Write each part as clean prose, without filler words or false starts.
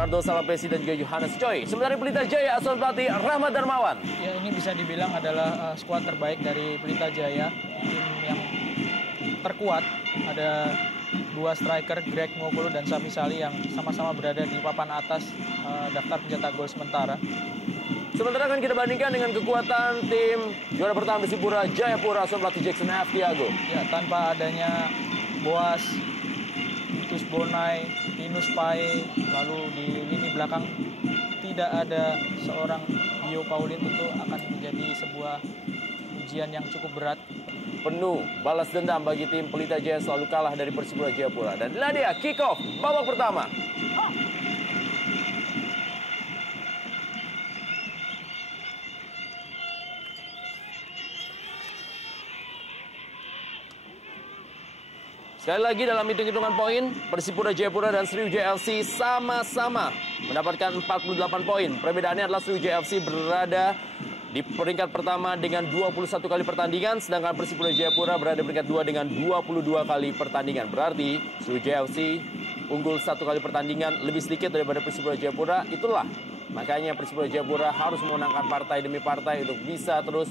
Ricardo Salampesi dan juga Johannes Choi. Sementara Pelita Jaya asuhan pelatih Rahmat Darmawan. Ya, ini bisa dibilang adalah skuad terbaik dari Pelita Jaya, tim yang terkuat. Ada dua striker, Greg Ngokolo dan Safi Sali yang sama-sama berada di papan atas daftar pencetak gol sementara. Sementara akan kita bandingkan dengan kekuatan tim juara bertahan Persipura Jayapura asuhan pelatih Jackson F. Tiago. Ya, tanpa adanya Boas, Titus Bonai, Linus Pae, lalu di lini belakang tidak ada seorang Bio Paulin, tentu akan menjadi sebuah ujian yang cukup berat. Penuh balas dendam bagi tim Pelita Jaya selalu kalah dari Persipura Jayapura. Dan inilah dia kick off babak pertama. Sekali lagi dalam hitung-hitungan poin, Persipura Jayapura dan Sriwijaya FC sama-sama mendapatkan 48 poin. Perbedaannya adalah Sriwijaya FC berada di peringkat pertama dengan 21 kali pertandingan, sedangkan Persipura Jayapura berada di peringkat 2 dengan 22 kali pertandingan. Berarti Sriwijaya FC unggul 1 kali pertandingan lebih sedikit daripada Persipura Jayapura. Itulah makanya Persipura Jayapura harus memenangkan partai demi partai untuk bisa terus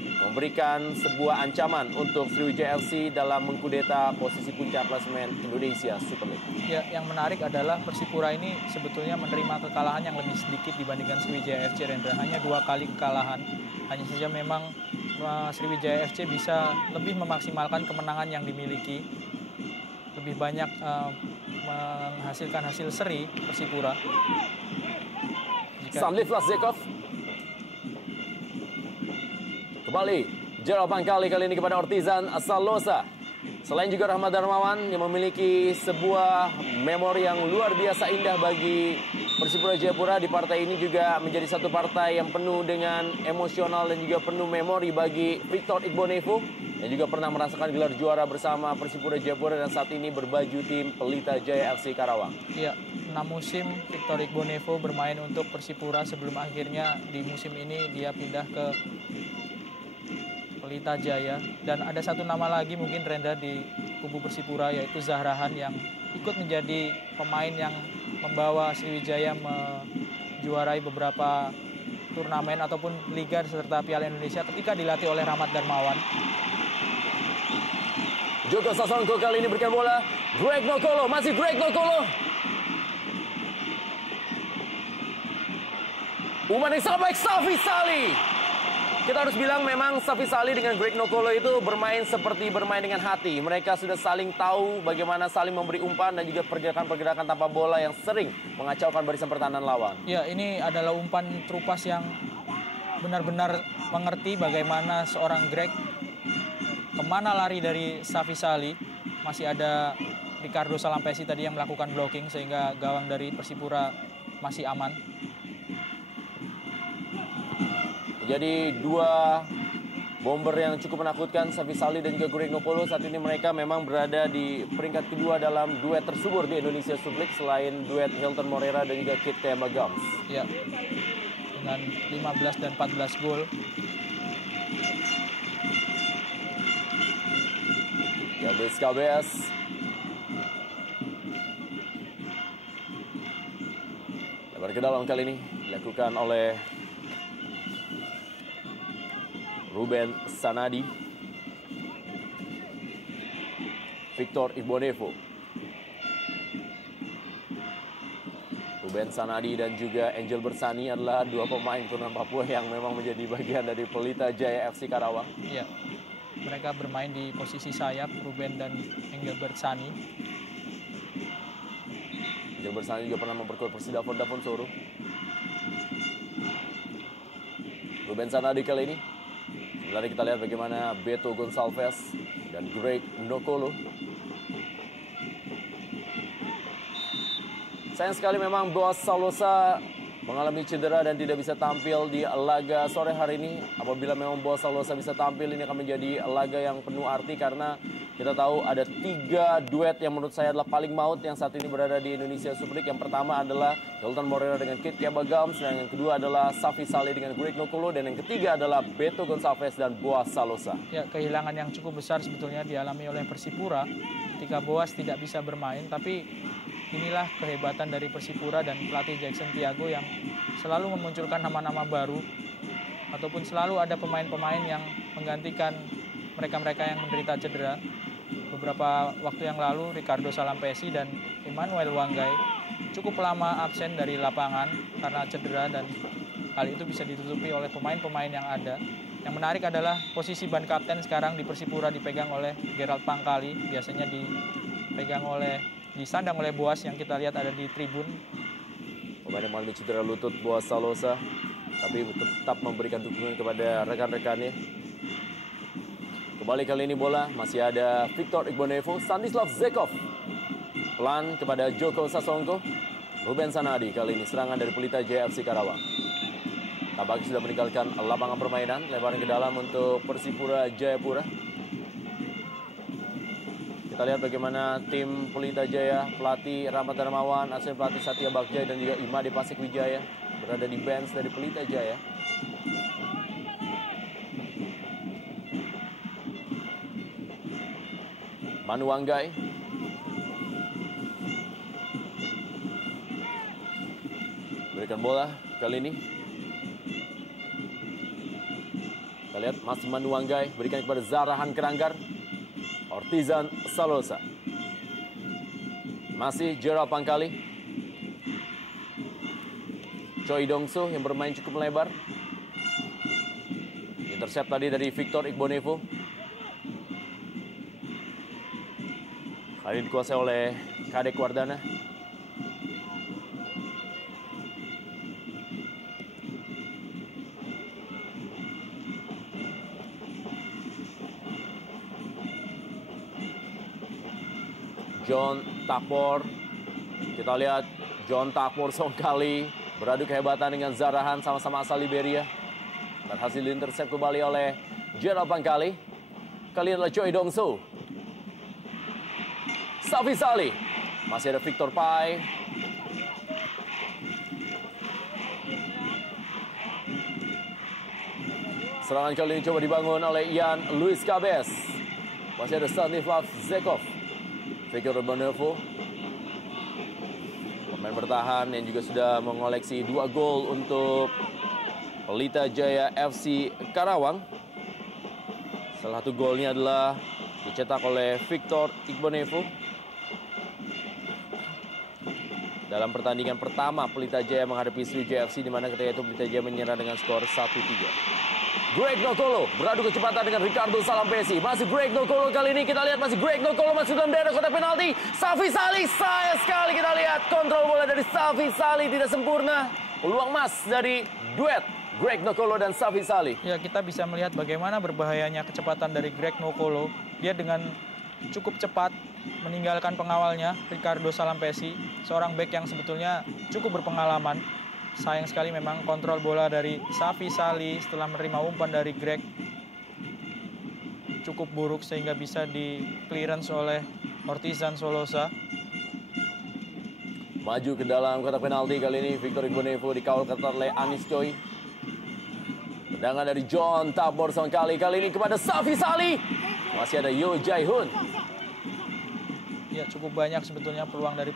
memberikan sebuah ancaman untuk Sriwijaya FC dalam mengkudeta posisi puncak klasemen Indonesia Super League. Ya, yang menarik adalah Persipura ini sebetulnya menerima kekalahan yang lebih sedikit dibandingkan Sriwijaya FC, Rendra. Hanya 2 kali kekalahan. Hanya saja memang Sriwijaya FC bisa lebih memaksimalkan kemenangan yang dimiliki. Lebih banyak menghasilkan hasil seri Persipura. Sanlif Lasekov. Kembali, jawaban kali ini kepada Ortizan Salosa. Selain juga Rahmat Darmawan yang memiliki sebuah memori yang luar biasa indah bagi Persipura Jayapura, di partai ini juga menjadi satu partai yang penuh dengan emosional dan juga penuh memori bagi Victor Igbonevo yang juga pernah merasakan gelar juara bersama Persipura Jayapura dan saat ini berbaju tim Pelita Jaya FC Karawang. Iya, 6 musim Victor Igbonevo bermain untuk Persipura sebelum akhirnya di musim ini dia pindah ke Pelita Jaya. Dan ada satu nama lagi mungkin, Rendra, di kubu Persipura, yaitu Zahrahan yang ikut menjadi pemain yang membawa Sriwijaya menjuarai beberapa turnamen ataupun liga serta Piala Indonesia ketika dilatih oleh Rahmat Darmawan. Joko Sasongko kali ini berikan bola, Greg Ngokolo, masih Greg Ngokolo. Umpan yang sangat baik, Safi Sali. Kita harus bilang memang Safi Sali dengan Greg Ngokolo itu bermain seperti bermain dengan hati. Mereka sudah saling tahu bagaimana saling memberi umpan dan juga pergerakan-pergerakan tanpa bola yang sering mengacaukan barisan pertahanan lawan. Ya, ini adalah umpan terupas yang benar-benar mengerti bagaimana seorang Greg kemana lari dari Safi Sali. Masih ada Ricardo Salampesi tadi yang melakukan blocking sehingga gawang dari Persipura masih aman. Jadi dua bomber yang cukup menakutkan, Safi Sali dan juga Greg Ngokolo. Saat ini mereka memang berada di peringkat kedua dalam duet tersubur di Indonesia Super League selain duet Hilton Morera dan juga Kit Kayama-Gams. Ya, dengan 15 dan 14 gol. Gabriel KBS. Lebar ke dalam kali ini dilakukan oleh Ruben Sanadi. Victor Igbonevo. Ruben Sanadi dan juga Angel Bersani adalah dua pemain keturunan Papua yang memang menjadi bagian dari Pelita Jaya FC Karawang. Iya, mereka bermain di posisi sayap, Ruben dan Angel Bersani. Angel Bersani juga pernah memperkuat Persidafon Davon Soro. Ruben Sanadi kali ini. Sebenarnya kita lihat bagaimana Beto Gonçalves dan Greg Ngokolo. Sayang sekali memang Boas Salosa mengalami cedera dan tidak bisa tampil di laga sore hari ini. Apabila memang Boas Salosa bisa tampil, ini akan menjadi laga yang penuh arti karena kita tahu ada 3 duet yang menurut saya adalah paling maut yang saat ini berada di Indonesia Super League. Yang pertama adalah Hilton Morera dengan Kit Kayama-Gams, dan yang kedua adalah Safi Sali dengan Greg Ngokolo, dan yang ketiga adalah Beto Gonçalves dan Boas Salosa. Ya, kehilangan yang cukup besar sebetulnya dialami oleh Persipura ketika Boas tidak bisa bermain, tapi inilah kehebatan dari Persipura dan pelatih Jackson Tiago yang selalu memunculkan nama-nama baru ataupun selalu ada pemain-pemain yang menggantikan mereka-mereka yang menderita cedera. Beberapa waktu yang lalu Ricardo Salampesi dan Emmanuel Wanggai cukup lama absen dari lapangan karena cedera, dan hal itu bisa ditutupi oleh pemain-pemain yang ada. Yang menarik adalah posisi ban kapten sekarang di Persipura dipegang oleh Gerald Pangkali, biasanya disandang oleh Boas yang kita lihat ada di tribun. Pemain yang mengalami cedera lutut Boas Salosa, tapi tetap memberikan dukungan kepada rekan-rekannya. Kembali kali ini bola masih ada Victor Igbonevo, Stanislav Zekov. Pelan kepada Joko Sasongko. Ruben Sanadi kali ini serangan dari Pelita Jaya FC Karawang. Tampaknya sudah meninggalkan lapangan permainan, lebaran ke dalam untuk Persipura Jayapura. Kita lihat bagaimana tim Pelita Jaya, pelatih Rahmat Darmawan, asisten pelatih Satya Bagja dan juga Imade Pasik Wijaya berada di bench dari Pelita Jaya. Manu Wanggai. Berikan bola kali ini. Kita lihat masih Manu Wanggai berikan kepada Zarahan Keranggar. Ortizan Salosa. Masih Gerald Pangkali. Choi Dongso yang bermain cukup melebar. Intercept tadi dari Victor Igbonevo. Kali dikuasai oleh Kadek Wardana. John Takpor. Kita lihat John Takpor Songkali beradu kehebatan dengan Zarahan, sama-sama asal Liberia. Berhasil diintercept kembali oleh Gerald Pangkali. Kali ini adalah Choi Dongso. Safi Sali. Masih ada Victor Pai. Serangan kali ini coba dibangun oleh Ian Luis Cabes. Masih ada Stanislav Zekov. Victor Igbonevo. Pemain bertahan yang juga sudah mengoleksi 2 gol untuk Pelita Jaya FC Karawang. Salah satu golnya adalah dicetak oleh Victor Igbonevo dalam pertandingan pertama Pelita Jaya menghadapi Sriwijaya FC, di mana ketika itu Pelita Jaya menyerah dengan skor 1-3. Greg Nokolo beradu kecepatan dengan Ricardo Salampesi. Masih Greg Nokolo kali ini, kita lihat masih Greg Nokolo masuk dalam daerah kotak penalti. Safi Sali, sayang sekali kita lihat kontrol bola dari Safi Sali tidak sempurna. Peluang emas dari duet Greg Nokolo dan Safi Sali. Ya, kita bisa melihat bagaimana berbahayanya kecepatan dari Greg Nokolo. Dia dengan cukup cepat meninggalkan pengawalnya, Ricardo Salampesi, seorang bek yang sebetulnya cukup berpengalaman. Sayang sekali memang kontrol bola dari Safi Sali setelah menerima umpan dari Greg cukup buruk sehingga bisa di clearance oleh Ortizan Solosa. Maju ke dalam kotak penalti kali ini Victor Igbonevo dikawal ketat oleh Anis Choi. Tendangan dari John Tabor Songkali kali ini kepada Safi Sali. Masih ada Yo Jae-hoon. Ya, cukup banyak sebetulnya peluang dari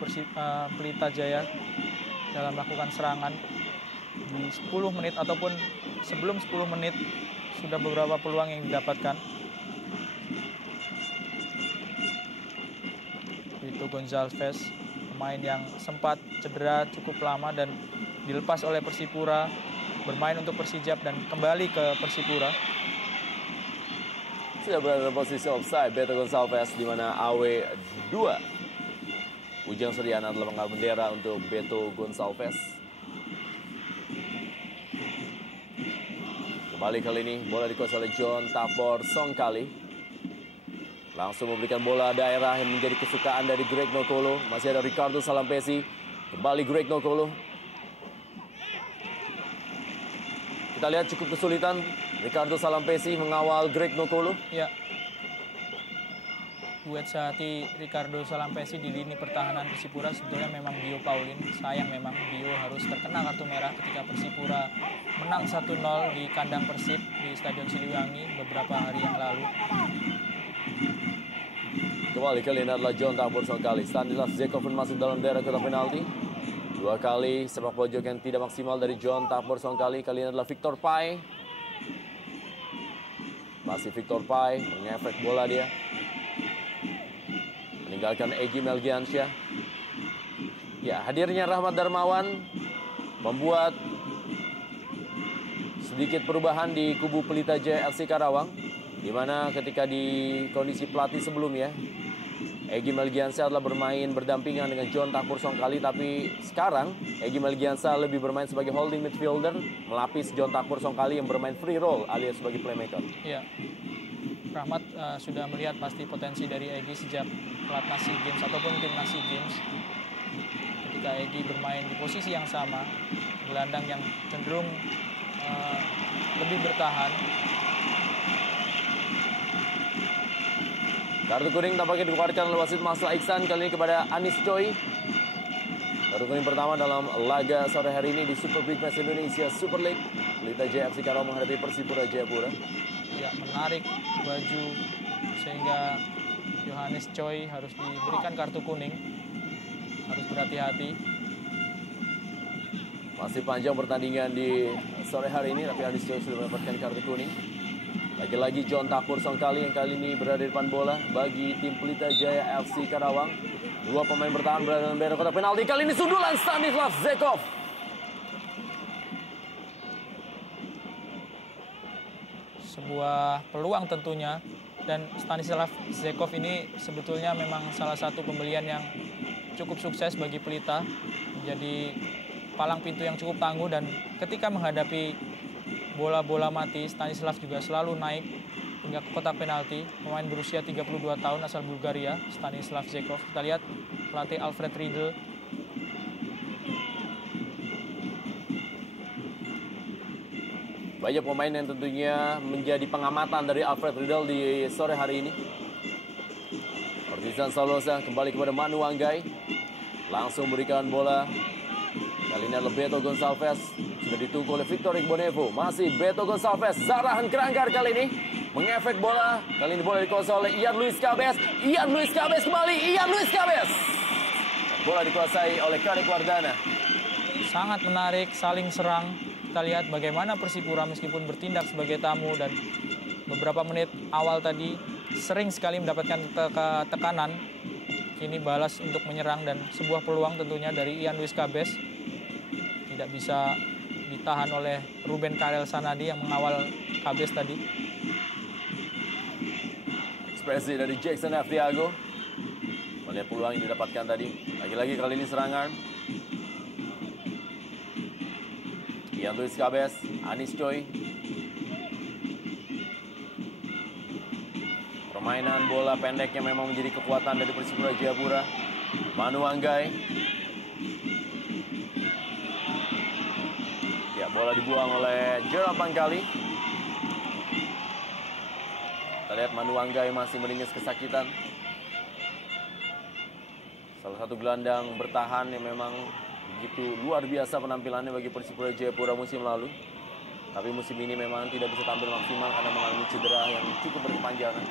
Pelita Jaya dalam melakukan serangan. Di 10 menit ataupun sebelum 10 menit sudah beberapa peluang yang didapatkan. Itu Gonzalez, pemain yang sempat cedera cukup lama dan dilepas oleh Persipura, bermain untuk Persijap dan kembali ke Persipura. Sudah berada dalam posisi offside Beto Gonçalves, di mana AW2 Ujang Suryana telah mengangkat bendera untuk Beto Gonçalves. Kembali kali ini bola dikuasai oleh John Tabor Songkali. Langsung memberikan bola daerah yang menjadi kesukaan dari Greg Nokolo. Masih ada Ricardo Salampesi. Kembali Greg Nokolo. Kita lihat cukup kesulitan Ricardo Salampesi mengawal Greg Nokolo. Ya. Duet sehati Ricardo Salampesi di lini pertahanan Persipura sebetulnya memang Bio Paulin. Sayang memang Bio harus terkena kartu merah ketika Persipura menang 1-0 di kandang Persib di Stadion Siliwangi beberapa hari yang lalu. Kembali kali ini adalah John Takbor kali. Stanislav Zekov masuk dalam daerah kotak penalti. 2 kali sepak pojok yang tidak maksimal dari John Takbor kali. Kali ini adalah Victor Pai. Masih Victor Pai mengefek bola dia. Meninggalkan Egy Melgiansyah. Ya, hadirnya Rahmat Darmawan membuat sedikit perubahan di kubu Pelita Jaya FC Karawang, di mana ketika di kondisi pelatih sebelumnya Egy Melgiansyah adalah bermain berdampingan dengan John Takbor kali, tapi sekarang Egy Melgiansyah lebih bermain sebagai holding midfielder, melapis John Takbor kali yang bermain free roll alias sebagai playmaker. Iya. Rahmat sudah melihat pasti potensi dari Egy sejak pelatnas SEA Games ataupun timnas SEA Games. Ketika Egy bermain di posisi yang sama, gelandang yang cenderung lebih bertahan. Kartu kuning tampaknya dikeluarkan oleh wasit Masla Iksan kali ini kepada Anis Choi. Kartu kuning pertama dalam laga sore hari ini di Super Big Match Indonesia Super League. Pelita Jaya FC Karawang menghadapi Persipura Jayapura. Ya, menarik baju sehingga Yohanes Choi harus diberikan kartu kuning. Harus berhati-hati. Masih panjang pertandingan di sore hari ini, tapi Anis Choi sudah mendapatkan kartu kuning. Lagi-lagi John Takbor kali yang kali ini berada di depan bola bagi tim Pelita Jaya FC Karawang. 2 pemain bertahan berada dalam daerah kotak penalti. Kali ini sundulan Stanislav Zekov. Sebuah peluang tentunya, dan Stanislav Zekov ini sebetulnya memang salah satu pembelian yang cukup sukses bagi Pelita, menjadi palang pintu yang cukup tangguh, dan ketika menghadapi bola-bola mati, Stanislav juga selalu naik hingga ke kotak penalti. Pemain berusia 32 tahun asal Bulgaria, Stanislav Zekov. Kita lihat pelatih Alfred Riedel. Banyak pemain yang tentunya menjadi pengamatan dari Alfred Riedel di sore hari ini. Partizan Salosa kembali kepada Manu Anggai. Langsung berikan bola. Kali ini adalah Beto Gonçalves. Sudah ditunggu oleh Victor Igbonevo. Masih Beto Gonçalves. Zarahan Keranggar kali ini mengefek bola. Kali ini bola dikuasai oleh Ian Luis Cabes. Ian Luis Cabes kembali. Ian Luis Cabes. Bola dikuasai oleh Karik Wardana. Sangat menarik, saling serang. Kita lihat bagaimana Persipura meskipun bertindak sebagai tamu dan beberapa menit awal tadi sering sekali mendapatkan tekanan. Kini balas untuk menyerang, dan sebuah peluang tentunya dari Ian Luis Cabes. Tidak bisa ditahan oleh Ruben Karel Sanadi yang mengawal Cabes tadi. Ekspresi dari Jackson F. Thiago melihat peluang yang didapatkan tadi. Lagi-lagi kali ini serangan. Ian Luis Cabes, Anis Choi. Permainan bola pendeknya memang menjadi kekuatan dari Persipura Jayapura. Manu Anggai. Ya, bola dibuang oleh Gerald Pangkali. Kita lihat Manu Anggai masih meringis kesakitan. Salah satu gelandang bertahan yang memang begitu luar biasa penampilannya bagi Persipura Jayapura musim lalu. Tapi musim ini memang tidak bisa tampil maksimal karena mengalami cedera yang cukup berkepanjangan.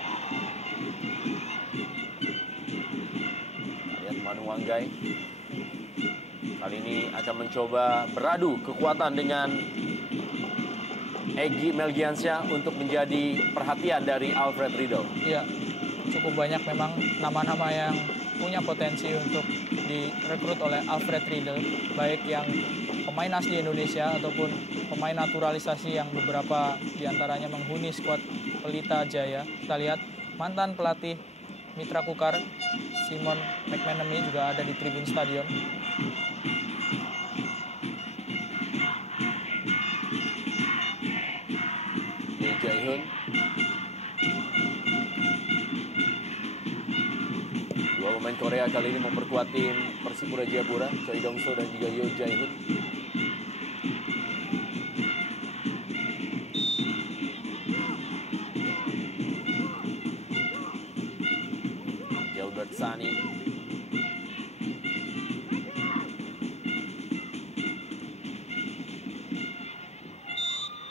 Lihat Manu Anggai. Kali ini akan mencoba beradu kekuatan dengan Egy Melgiansyah untuk menjadi perhatian dari Alfred Riedel. Iya, cukup banyak memang nama-nama yang punya potensi untuk direkrut oleh Alfred Riedel, baik yang pemain asli Indonesia ataupun pemain naturalisasi yang beberapa diantaranya menghuni skuad Pelita Jaya. Kita lihat mantan pelatih Mitra Kukar, Simon McManamy juga ada di tribun stadion. Yoo Jae-hoon. Dua pemain Korea kali ini memperkuat tim Persipura Jayapura, Choi Dong-so dan juga Yoo Jae-hoon. Gilbert Sani.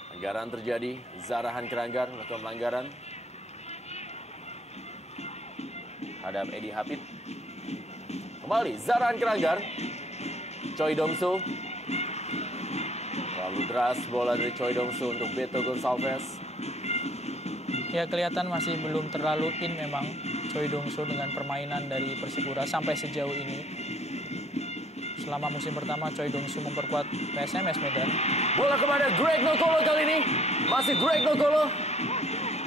Pelanggaran terjadi, Zarahan Keranggar melakukan pelanggaran. terhadap Eddie Hafid. Kembali Zarahan Keranggar. Choi Dong-soo. Terlalu deras bola dari Choi Dong-soo untuk Beto Gonçalves. Ya, kelihatan masih belum terlalu in memang Choi Dong-soo dengan permainan dari Persipura sampai sejauh ini. Selama musim pertama Choi Dong-soo memperkuat PSMS Medan. Bola kepada Greg Nokolo kali ini. Masih Greg Nokolo.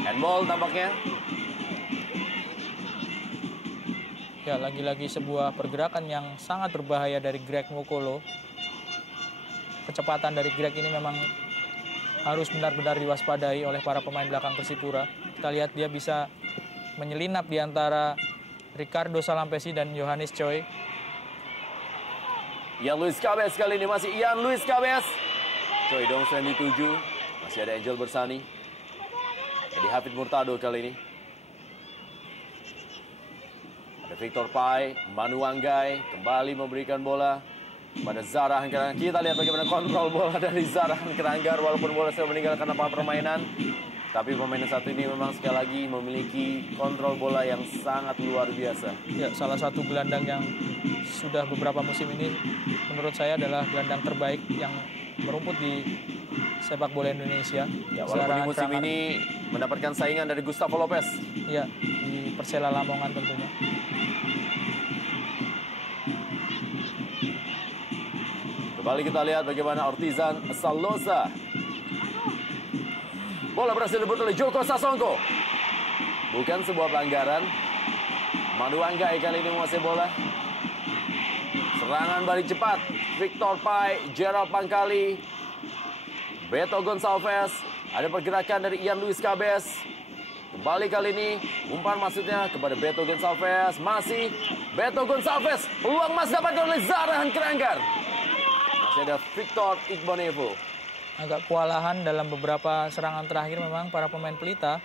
Handball tampaknya. Ya, lagi-lagi sebuah pergerakan yang sangat berbahaya dari Greg Nokolo. Kecepatan dari Greg ini memang harus benar-benar diwaspadai oleh para pemain belakang Persipura. Kita lihat dia bisa menyelinap di antara Ricardo Salampesi dan Yohanes Choi. Ian Luis Cabez kali ini, masih Ian Luis Cabez. Choi Dong-soo yang dituju. Masih ada Angel Bersani. Eddie Hafid Murtado kali ini. Ada Victor Pai, Manu Anggai kembali memberikan bola pada Zarahan Keranggar. Kita lihat bagaimana kontrol bola dari Zarahan Keranggar walaupun bola sudah meninggalkan lapangan permainan. Tapi pemain satu ini memang sekali lagi memiliki kontrol bola yang sangat luar biasa. Ya, salah satu gelandang yang sudah beberapa musim ini menurut saya adalah gelandang terbaik yang merumput di sepak bola Indonesia. Ya, walaupun di musim ini mendapatkan saingan dari Gustavo Lopez. Ya, di Persela Lamongan tentunya. Kembali kita lihat bagaimana Ortizan Salosa. Bola berhasil direbut oleh Joko Sasongko. Bukan sebuah pelanggaran. Manu Anggai kali ini menguasai bola. Serangan balik cepat. Victor Pai, Gerald Pangkali, Beto Gonçalves. Ada pergerakan dari Ian Luis Cabez. Kembali kali ini umpan maksudnya kepada Beto Gonçalves. Masih Beto Gonçalves. Peluang masih dapat oleh Zarahan Keranggar. Masih ada Victor Igbonevo. Agak kewalahan dalam beberapa serangan terakhir memang para pemain Pelita.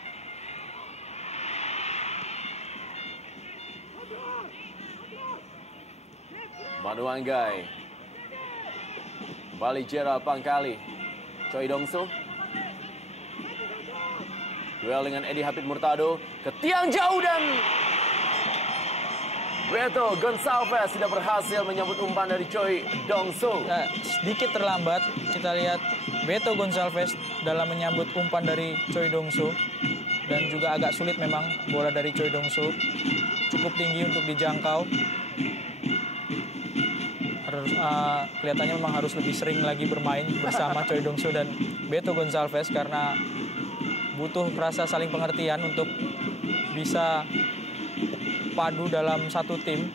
Manu Anggai. Kembali Gerald Pangkali. Choi Dong-soo. Duel dengan Eddie Hafid Murtado. Ke tiang jauh dan Beto Gonçalves tidak berhasil menyambut umpan dari Choi Dong-soo. Ya, sedikit terlambat kita lihat Beto Gonçalves dalam menyambut umpan dari Choi Dong-soo. Dan juga agak sulit memang bola dari Choi Dong-soo. Cukup tinggi untuk dijangkau. Kelihatannya memang harus lebih sering lagi bermain bersama Choi Dong-soo dan Beto Gonçalves karena butuh rasa saling pengertian untuk bisa padu dalam satu tim.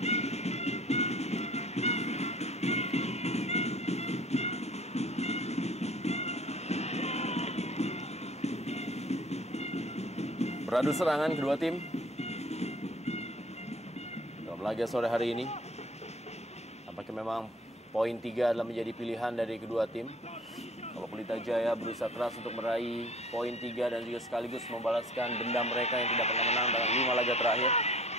Beradu serangan kedua tim dalam laga sore hari ini. Tampaknya memang poin 3 adalah menjadi pilihan dari kedua tim. Kalau Pelita Jaya berusaha keras untuk meraih poin 3 dan juga sekaligus membalaskan dendam mereka yang tidak pernah menang dalam 5 laga terakhir.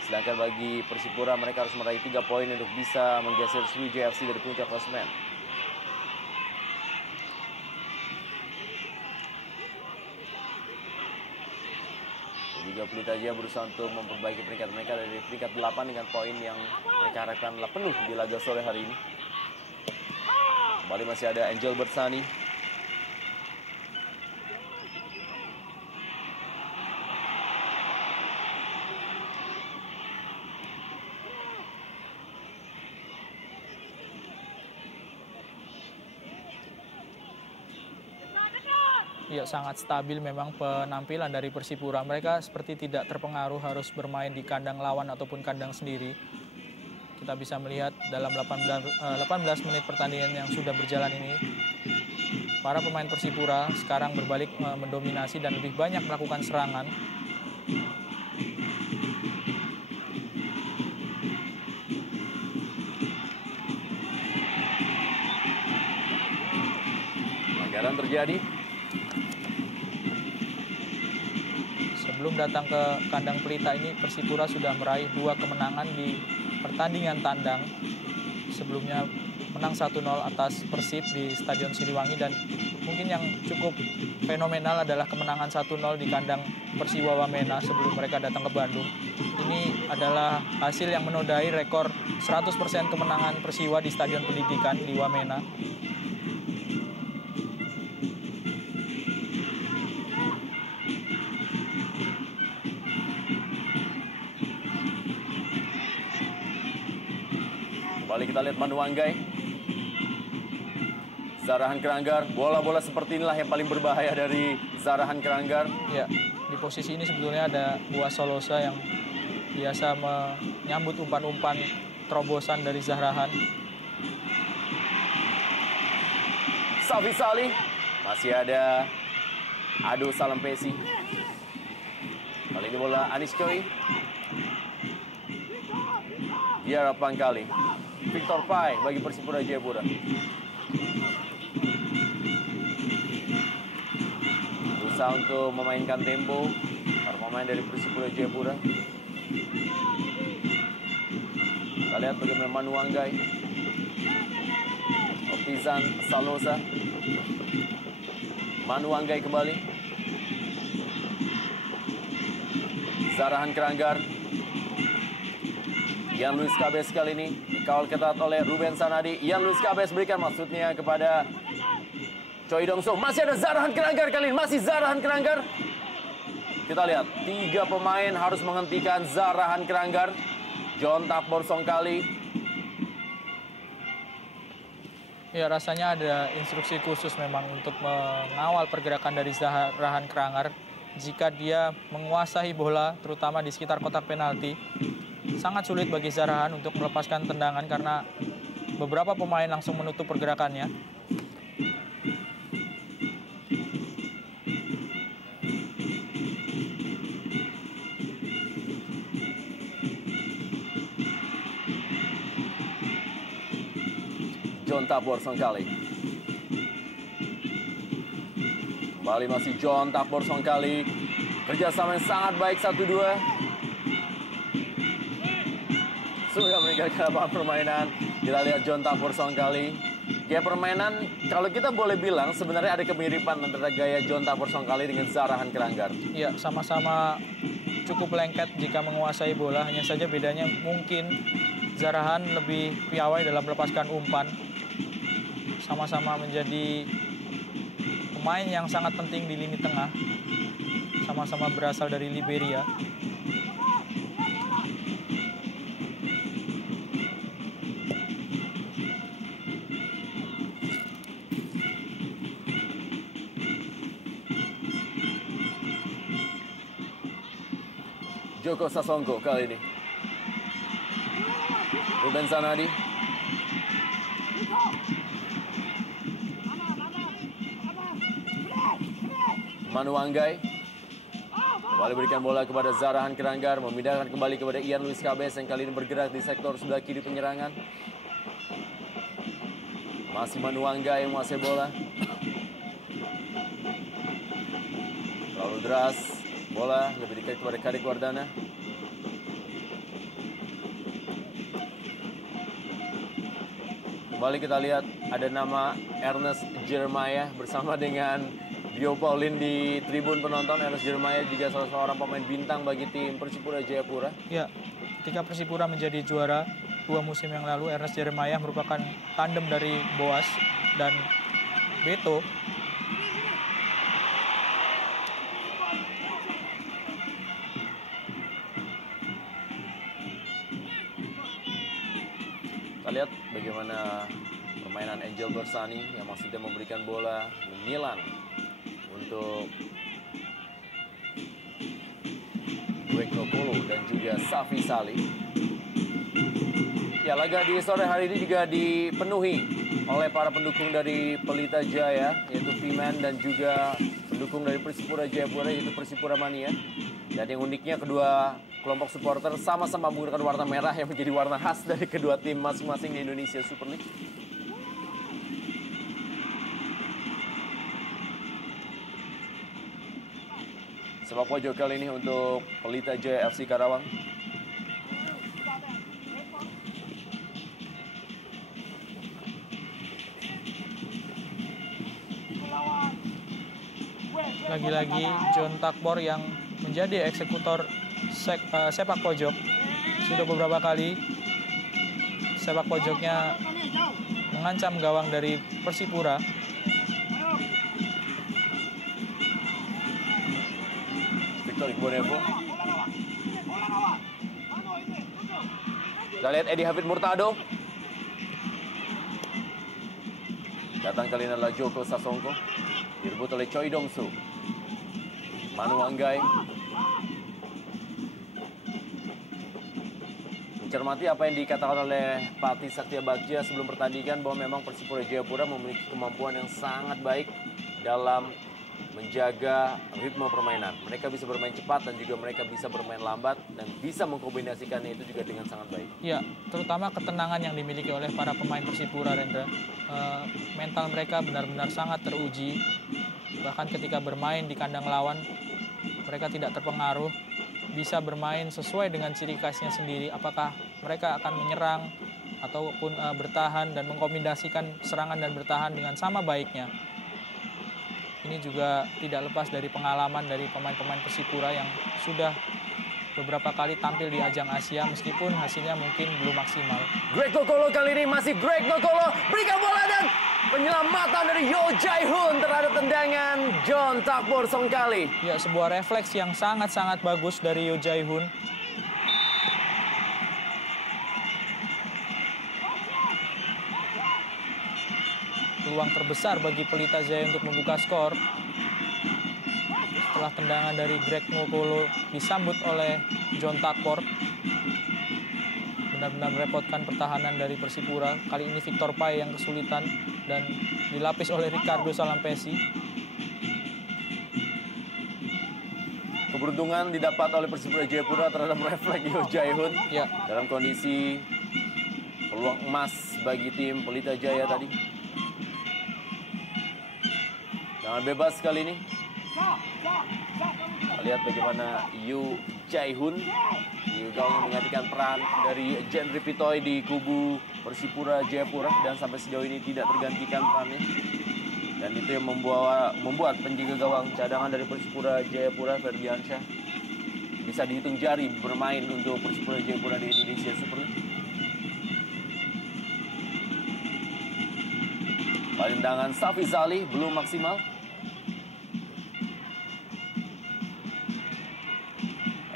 Sedangkan bagi Persipura mereka harus meraih 3 poin untuk bisa menggeser Sriwijaya FC dari puncak klasemen. Juga Pelita Jaya berusaha untuk memperbaiki peringkat mereka dari peringkat 8 dengan poin yang mereka harapkan adalah penuh di laga sore hari ini. Kembali masih ada Angel Bersani. Ya, sangat stabil memang penampilan dari Persipura. Mereka seperti tidak terpengaruh harus bermain di kandang lawan ataupun kandang sendiri. Kita bisa melihat dalam 18 menit pertandingan yang sudah berjalan ini, para pemain Persipura sekarang berbalik mendominasi dan lebih banyak melakukan serangan. Pelanggaran terjadi. Sebelum datang ke kandang Pelita ini, Persipura sudah meraih 2 kemenangan di pertandingan tandang. Sebelumnya menang 1-0 atas Persib di Stadion Siliwangi, dan mungkin yang cukup fenomenal adalah kemenangan 1-0 di kandang Persiwa Wamena sebelum mereka datang ke Bandung. Ini adalah hasil yang menodai rekor 100% kemenangan Persiwa di Stadion Pendidikan di Wamena. Kembali kita lihat Manuanggai. Zarahan Keranggar, bola-bola seperti inilah yang paling berbahaya dari Zarahan Keranggar. Ya, di posisi ini sebetulnya ada Buas Solosa yang biasa menyambut umpan-umpan terobosan dari Zarahan. Safi Salih, masih ada Ado Salampesi. Kali ini bola Anis Choi. Dia harapan kali. Victor Pai bagi Persipura Jayapura. Berusaha untuk memainkan tempo para pemain dari Persipura Jayapura. Kita lihat bagaimana Manuanggai. Optizan Salosa. Manuanggai kembali. Zarahan Keranggar. Ian Luis Cabes kali ini dikawal ketat oleh Ruben Sanadi. Ian Luis Cabes berikan maksudnya kepada Choi Dong-so. Masih ada Zarahan Keranggar kali ini. Masih Zarahan Keranggar. Kita lihat, 3 pemain harus menghentikan Zarahan Keranggar. John Takbor Songkali. Ya, rasanya ada instruksi khusus memang untuk mengawal pergerakan dari Zarahan Keranggar. Jika dia menguasai bola, terutama di sekitar kotak penalti, sangat sulit bagi Zarahan untuk melepaskan tendangan karena beberapa pemain langsung menutup pergerakannya. John Takbor Songkali. Kembali masih John Takbor Songkali. Kerjasama yang sangat baik 1-2. Sudah meninggalkan lapangan permainan. Kita lihat John Takbor Songkali. Gaya permainan, kalau kita boleh bilang sebenarnya ada kemiripan antara gaya John Takbor Songkali dengan Zarahan Keranggar. Iya, sama-sama cukup lengket jika menguasai bola. Hanya saja bedanya mungkin Zarahan lebih piawai dalam melepaskan umpan. Sama-sama menjadi pemain yang sangat penting di lini tengah. Sama-sama berasal dari Liberia. Joko Sasongko kali ini. Ruben Sanadi. Manuanggai. Kembali berikan bola kepada Zarahan Keranggar. Memindahkan kembali kepada Ian Luis Cabes yang kali ini bergerak di sektor sebelah kiri penyerangan. Masih Manuanggai yang menguasai bola. Terlalu deras. Bola lebih dekat kepada Karik Wardana. Kembali kita lihat ada nama Ernest Jeremiah bersama dengan Bio Paulin di tribun penonton. Ernest Jeremiah juga salah seorang pemain bintang bagi tim Persipura Jayapura. Ya, ketika Persipura menjadi juara 2 musim yang lalu, Ernest Jeremiah merupakan tandem dari Boas dan Beto. Kita lihat bagaimana permainan Angel Bersani yang maksudnya memberikan bola menyilang untuk Greg Nokolo dan juga Safi Salih. Ya, laga di sore hari ini juga dipenuhi oleh para pendukung dari Pelita Jaya, yaitu Pimen, dan juga pendukung dari Persipura Jayapura, yaitu Persipura Mania. Dan yang uniknya kedua kelompok supporter sama-sama menggunakan warna merah yang menjadi warna khas dari kedua tim masing-masing di Indonesia Super League. Sepak pojok kali ini untuk Pelita Jaya FC Karawang. lagi-lagi John Takbor yang menjadi eksekutor sepak pojok. Sudah beberapa kali sepak pojoknya mengancam gawang dari Persipura. Victor Igbonevo. Kita lihat Edi Hafid Murtado. Datang kali ini adalah Joko Sasongko. Direbut oleh Choi Dong-soo. Manu Anggai. Mencermati apa yang dikatakan oleh Patih Satya Bagja sebelum pertandingan bahwa memang Persipura Jayapura memiliki kemampuan yang sangat baik dalam menjaga ritme permainan. Mereka bisa bermain cepat dan juga mereka bisa bermain lambat dan bisa mengkombinasikannya itu juga dengan sangat baik. Ya, terutama ketenangan yang dimiliki oleh para pemain Persipura, Rendra. Mental mereka benar-benar sangat teruji. Bahkan ketika bermain di kandang lawan, mereka tidak terpengaruh. Bisa bermain sesuai dengan ciri khasnya sendiri. Apakah mereka akan menyerang ataupun bertahan dan mengkombinasikan serangan dan bertahan dengan sama baiknya. Ini juga tidak lepas dari pengalaman dari pemain-pemain Persipura yang sudah beberapa kali tampil di ajang Asia meskipun hasilnya mungkin belum maksimal. Greg Kokolo kali ini masih Greg Kokolo. Berikan bola dan penyelamatan dari Yo Jae-hoon terhadap tendangan John Takbor Songkali. Ya, sebuah refleks yang sangat-sangat bagus dari Yo Jae-hoon. Peluang terbesar bagi Pelita Jaya untuk membuka skor. Setelah tendangan dari Greg Kokolo disambut oleh John Takbor. Benar-benar merepotkan pertahanan dari Persipura. Kali ini Victor Pai yang kesulitan dan dilapis oleh Ricardo Salampesi. Keberuntungan didapat oleh Persipura Jayapura terhadap refleks Yo Jae-hoon. Ya. Dalam kondisi peluang emas bagi tim Pelita Jaya tadi. Jangan bebas kali ini. Lihat bagaimana Yo Jae-hoon juga menggantikan peran dari Jendri Pitoy di kubu Persipura Jayapura dan sampai sejauh ini tidak tergantikan perannya. Dan itu yang membuat penjaga gawang cadangan dari Persipura Jayapura, Ferdiansyah, bisa dihitung jari bermain untuk Persipura Jayapura di Indonesia Super League. Tendangan Safi Zali belum maksimal.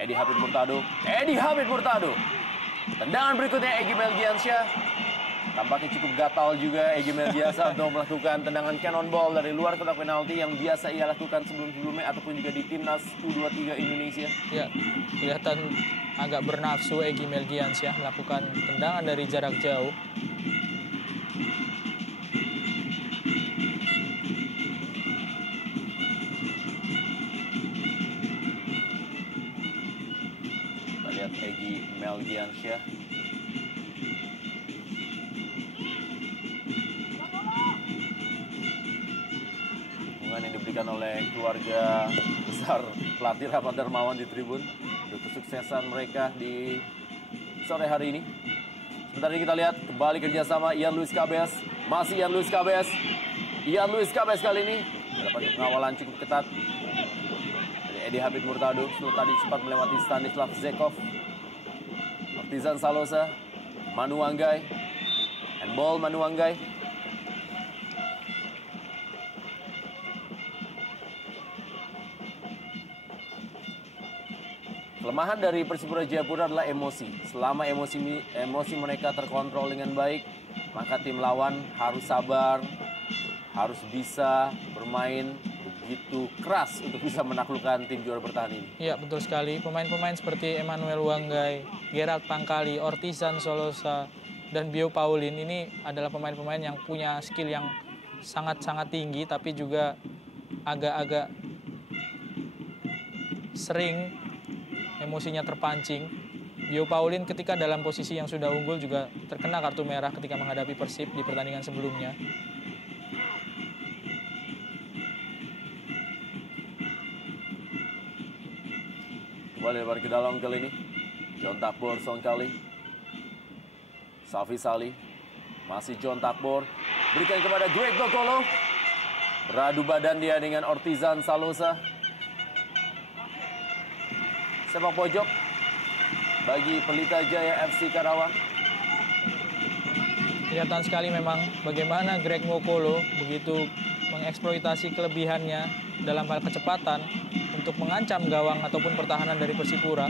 Edi Hafid Murtado. Tendangan berikutnya Egy Melgiansyah. Tampaknya cukup gatal juga Egy Melgiansyah untuk melakukan tendangan cannonball dari luar kotak penalti yang biasa ia lakukan sebelum-sebelumnya ataupun juga di timnas U23 Indonesia. Ya, kelihatan agak bernafsu Egy Melgiansyah melakukan tendangan dari jarak jauh. Egy Melgiansyah. Dukungan yang diberikan oleh keluarga besar pelatih Rahmat Darmawan di tribun untuk kesuksesan mereka di sore hari ini. Sebentar ini kita lihat kembali kerjasama Ian Luis Cabes. Masih Ian Luis Cabes. Ian Luis Cabes kali ini mendapatkan pengawalan cukup ketat dari Edi Hafid Murtado. Setelah tadi sempat melewati Stanislav Zekov. Artisan Salosa, Manu Anggai, handball Manu Anggai. Kelemahan dari Persipura Jayapura adalah emosi. Selama emosi mereka terkontrol dengan baik, maka tim lawan harus sabar, harus bisa bermain begitu keras untuk bisa menaklukkan tim juara bertahan ini. Iya, betul sekali. Pemain-pemain seperti Emmanuel Wanggai, Gerald Pangkali, Ortizan Solosa, dan Bio Paulin ini adalah pemain-pemain yang punya skill yang sangat-sangat tinggi, tapi juga agak-agak sering emosinya terpancing. Bio Paulin ketika dalam posisi yang sudah unggul juga terkena kartu merah ketika menghadapi Persib di pertandingan sebelumnya. Kembali lebar ke dalam kali ini. John Takbor Songkali. Safi Zali. Masih John Takbor. Berikan kepada Greg Kokolo. Beradu badan dia dengan Ortizan Salosa. sepak pojok bagi Pelita Jaya FC Karawang. Kelihatan sekali memang bagaimana Greg Ngokolo begitu mengeksploitasi kelebihannya dalam hal kecepatan untuk mengancam gawang ataupun pertahanan dari Persipura.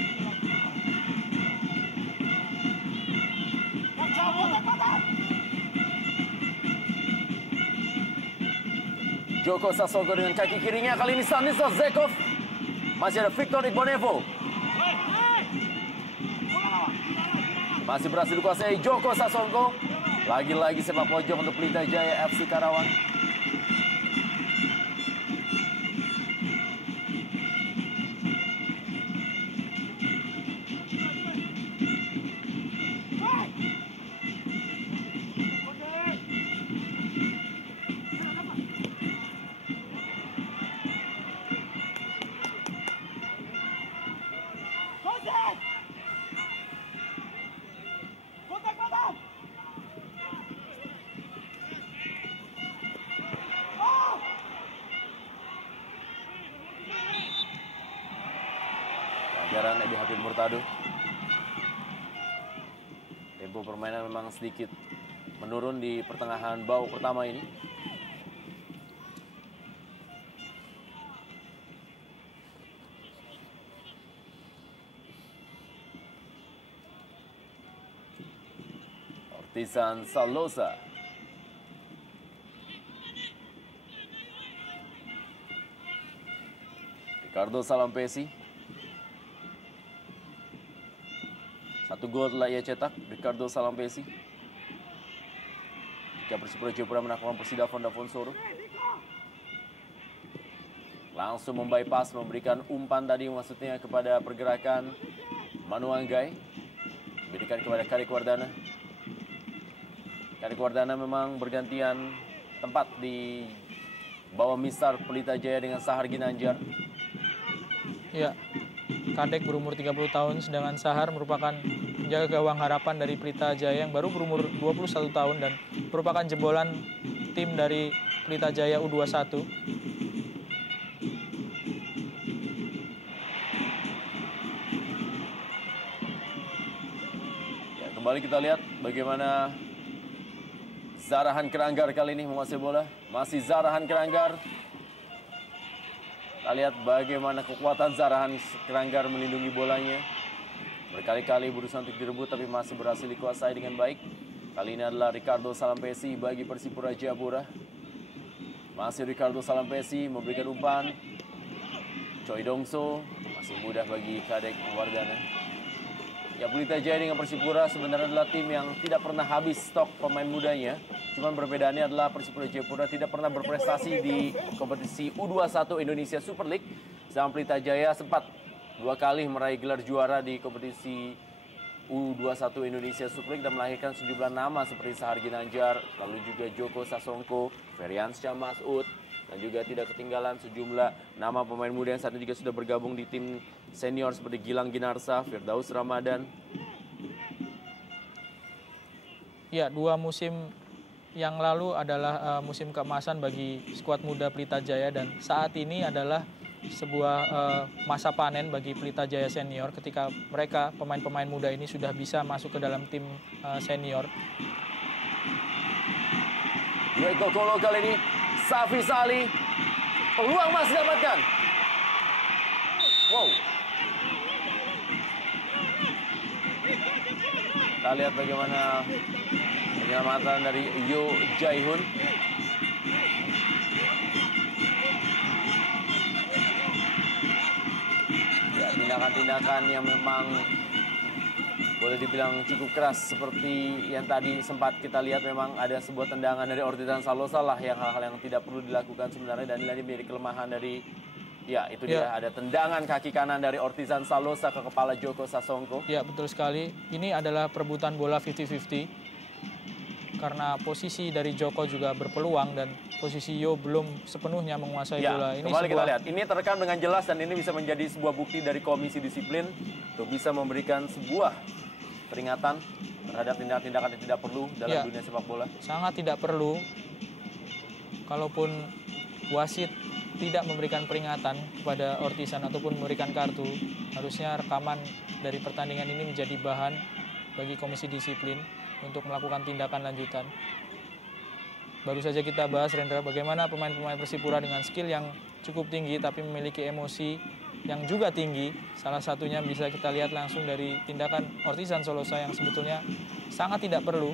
Joko Sasongko dengan kaki kirinya, kali ini Stanislav Zekov. Masih ada Victor Igbonevo. Masih berhasil dikuasai Joko Sasongko. Lagi-lagi sepak pojok untuk Pelita Jaya FC Karawang. Pelanggaran Edi Hafid Murtado. Tempo permainan memang sedikit menurun di pertengahan babak pertama ini. Ortizan Salosa. Ricardo Salampesi. Satu gol telah ia cetak, Ricardo Salampesi. Jika Persipura Jayapura menaklukkan Persida Fondafonsoro. Langsung membypass, memberikan umpan tadi maksudnya kepada pergerakan Manu Anggai. Diberikan kepada Karek Wardana. Karek Wardana memang bergantian tempat di bawah misar Pelita Jaya dengan Sahar Ginanjar. Ya, Kadek berumur 30 tahun, sedangkan Sahar merupakan penjaga gawang harapan dari Pelita Jaya yang baru berumur 21 tahun dan merupakan jebolan tim dari Pelita Jaya U21. Ya, kembali kita lihat bagaimana Zarahan Keranggar kali ini menguasai bola. Masih Zarahan Keranggar. Kita lihat bagaimana kekuatan Zarahan Keranggar melindungi bolanya. Berkali-kali berusaha untuk direbut tapi masih berhasil dikuasai dengan baik. Kali ini adalah Ricardo Salampesi bagi Persipura Jayapura. Masih Ricardo Salampesi memberikan umpan. Choi Dongso masih mudah bagi Kadek Wardana. Ya, Pelita Jaya dengan Persipura sebenarnya adalah tim yang tidak pernah habis stok pemain mudanya. Cuman perbedaannya adalah Persipura Jayapura tidak pernah berprestasi di kompetisi U21 Indonesia Super League. Sedangkan Pelita Jaya sempat 2 kali meraih gelar juara di kompetisi U21 Indonesia Super League dan melahirkan sejumlah nama seperti Sahar Ginanjar, lalu juga Joko Sasongko, Feriansyah Masud, dan juga tidak ketinggalan sejumlah nama pemain muda yang saat ini juga sudah bergabung di tim senior seperti Gilang Ginarsa, Firdaus Ramadan. Ya, 2 musim yang lalu adalah musim keemasan bagi skuad muda Pelita Jaya dan saat ini adalah sebuah masa panen bagi Pelita Jaya senior ketika mereka pemain-pemain muda ini sudah bisa masuk ke dalam tim senior. Greg Ngokolo kali ini, Safi Sali, peluang masih dapatkan. Wow. Kita lihat bagaimana penyelamatan dari Yo Jaihun. Ya, tindakan-tindakan yang memang boleh dibilang cukup keras seperti yang tadi sempat kita lihat. Memang ada sebuah tendangan dari Ortizan Salosa lah yang hal-hal yang tidak perlu dilakukan sebenarnya, dan ini menjadi kelemahan dari, ya itu dia, ada tendangan kaki kanan dari Ortizan Salosa ke kepala Joko Sasongko. Ya, betul sekali. Ini adalah perebutan bola 50-50 karena posisi dari Joko juga berpeluang dan posisi Yo belum sepenuhnya menguasai bola. Ini kembali kita lihat, ini terekam dengan jelas dan ini bisa menjadi sebuah bukti dari komisi disiplin untuk bisa memberikan sebuah peringatan terhadap tindakan-tindakan yang tidak perlu dalam dunia sepak bola. Sangat tidak perlu. Kalaupun wasit tidak memberikan peringatan kepada Ortisan ataupun memberikan kartu. Harusnya rekaman dari pertandingan ini menjadi bahan bagi komisi disiplin untuk melakukan tindakan lanjutan. Baru saja kita bahas, Rendra, bagaimana pemain-pemain Persipura dengan skill yang cukup tinggi tapi memiliki emosi yang juga tinggi. Salah satunya bisa kita lihat langsung dari tindakan Ortisan Solosa yang sebetulnya sangat tidak perlu.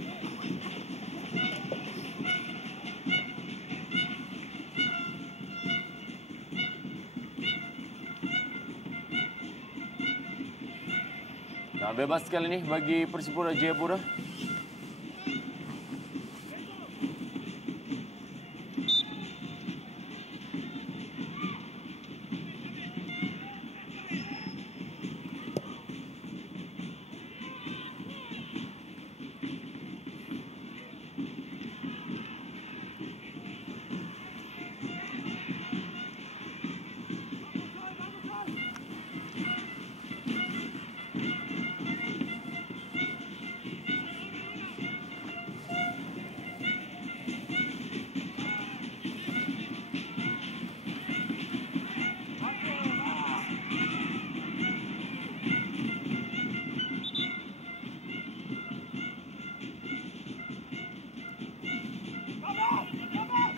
Nah, bebas kali ini bagi Persipura Jayapura.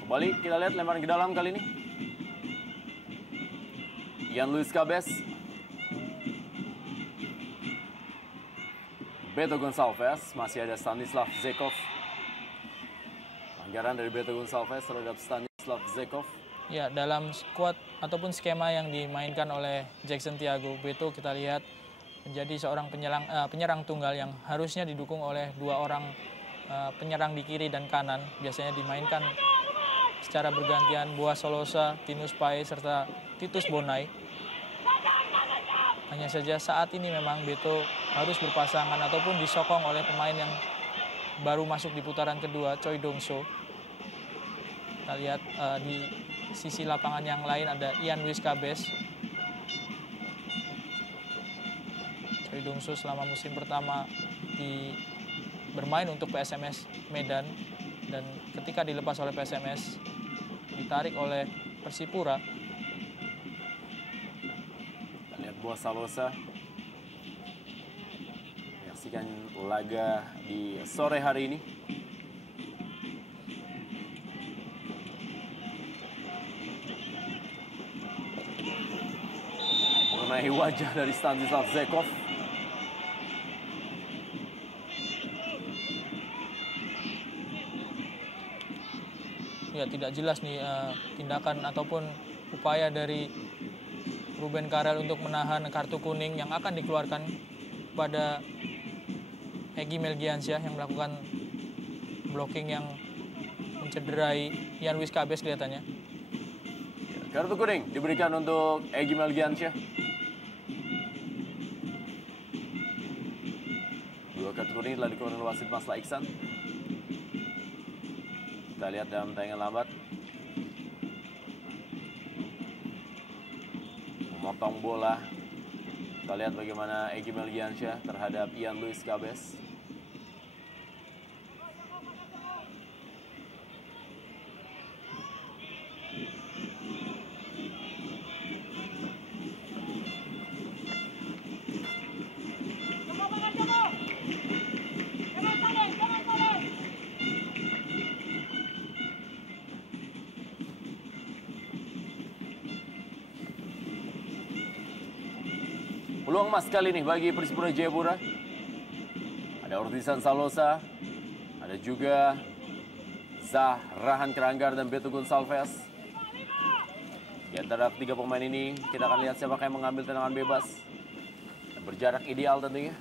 Kembali kita lihat lemparan ke dalam kali ini. Ian Luis Cabez. Beto Gonçalves, masih ada Stanislav Zekov. Pelanggaran dari Beto Gonçalves terhadap Stanislav Zekov. Ya, dalam squad ataupun skema yang dimainkan oleh Jackson Tiago, Beto kita lihat menjadi seorang penyerang tunggal yang harusnya didukung oleh dua orang penyerang di kiri dan kanan. Biasanya dimainkan secara bergantian Boas Solosa, Tinus Pae, serta Titus Bonai. Hanya saja saat ini memang Beto harus berpasangan ataupun disokong oleh pemain yang baru masuk di putaran kedua, Choi Dong-so. Kita lihat di sisi lapangan yang lain ada Ian Luis Cabez. Choi Dong-so selama musim pertama bermain untuk PSMS Medan, dan ketika dilepas oleh PSMS ditarik oleh Persipura. Kita lihat Boas Solosa menyaksikan laga di sore hari ini. Mengenai wajah dari Stanislav Zekov. Ya, tidak jelas nih tindakan ataupun upaya dari Ruben Karel untuk menahan kartu kuning yang akan dikeluarkan pada Egy Melgiansyah yang melakukan blocking yang mencederai Ian Luis Cabez kelihatannya. Kartu kuning diberikan untuk Egy Melgiansyah. Dua kartu kuning telah dikeluarkan oleh wasit Masla Iksan. Kita lihat dalam tayangan lambat. Memotong bola. Kita lihat bagaimana Egy Melgiansyah terhadap Ian Luis Cabez. Peluang emas kali ini bagi Persipura Jayapura. Ada Ortisan Salosa, ada juga Zahrahan Keranggar dan Beto Gonçalves. Di antara tiga pemain ini kita akan lihat siapa yang mengambil tendangan bebas dan berjarak ideal tentunya.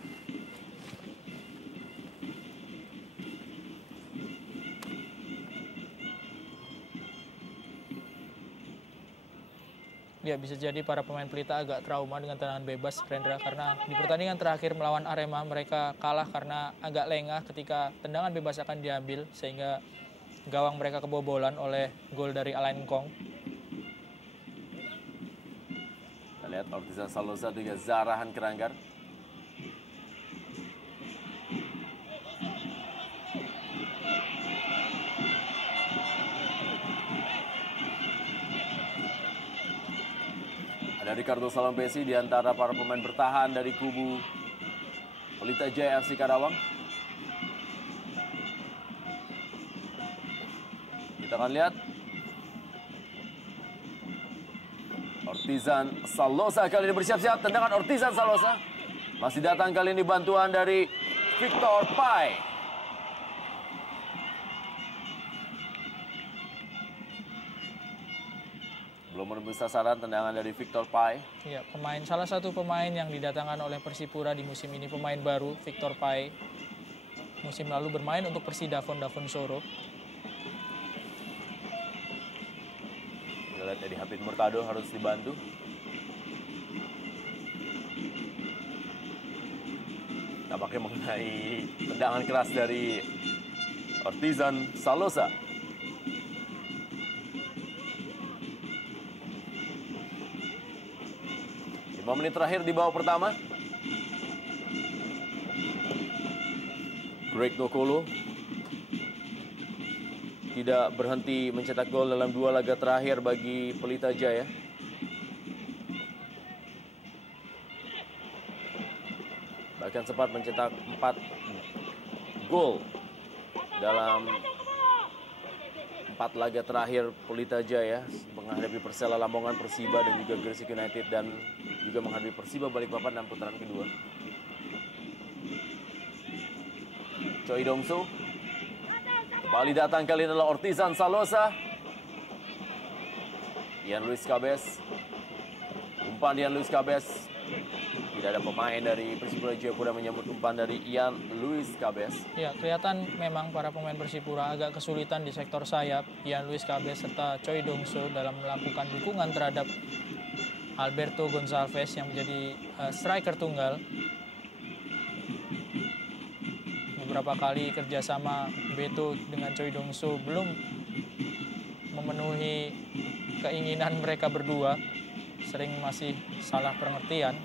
Ya, bisa jadi para pemain Pelita agak trauma dengan tendangan bebas, Rendra, karena di pertandingan terakhir melawan Arema mereka kalah karena agak lengah ketika tendangan bebas akan diambil, sehingga gawang mereka kebobolan oleh gol dari Alain Kong. Kita lihat Ortisan Salosa juga Zahrahan Keranggar. Ada Ricardo Salampesi di antara para pemain bertahan dari kubu Pelita Jaya FC Karawang. Kita akan lihat Ortizan Salosa kali ini bersiap-siap. Tendangan Ortizan Salosa. Masih datang kali ini bantuan dari Victor Pai. Belum menembus sasaran tendangan dari Victor Pai. Ya, salah satu pemain yang didatangkan oleh Persipura di musim ini, pemain baru Victor Pai. Musim lalu bermain untuk Persidafon Soro. Kita lihat Edi Hafid Murtado harus dibantu. Tampaknya mengenai tendangan keras dari Ortizan Salosa. 5 menit terakhir di babak pertama. Greg Dokolo tidak berhenti mencetak gol dalam 2 laga terakhir bagi Pelita Jaya. Bahkan sempat mencetak 4 gol dalam 4 laga terakhir Pelita Jaya menghadapi Persela Lamongan, Persiba, dan juga Gresik United, dan juga menghadapi Persiba Balikpapan dalam putaran kedua. Choi Dongso kembali datang, kali ini adalah Ortizan Salosa. Ian Luis Cabes, umpan Ian Luis Cabes. Tidak ada pemain dari Persipura Jayapura menyambut umpan dari Ian Luis Cabes. Ya, kelihatan memang para pemain Persipura agak kesulitan di sektor sayap. Ian Luis Cabes serta Choi Dongso dalam melakukan dukungan terhadap Alberto Gonçalves yang menjadi striker tunggal. Beberapa kali kerjasama Beto dengan Choi Dongso belum memenuhi keinginan mereka berdua. Sering masih salah pengertian.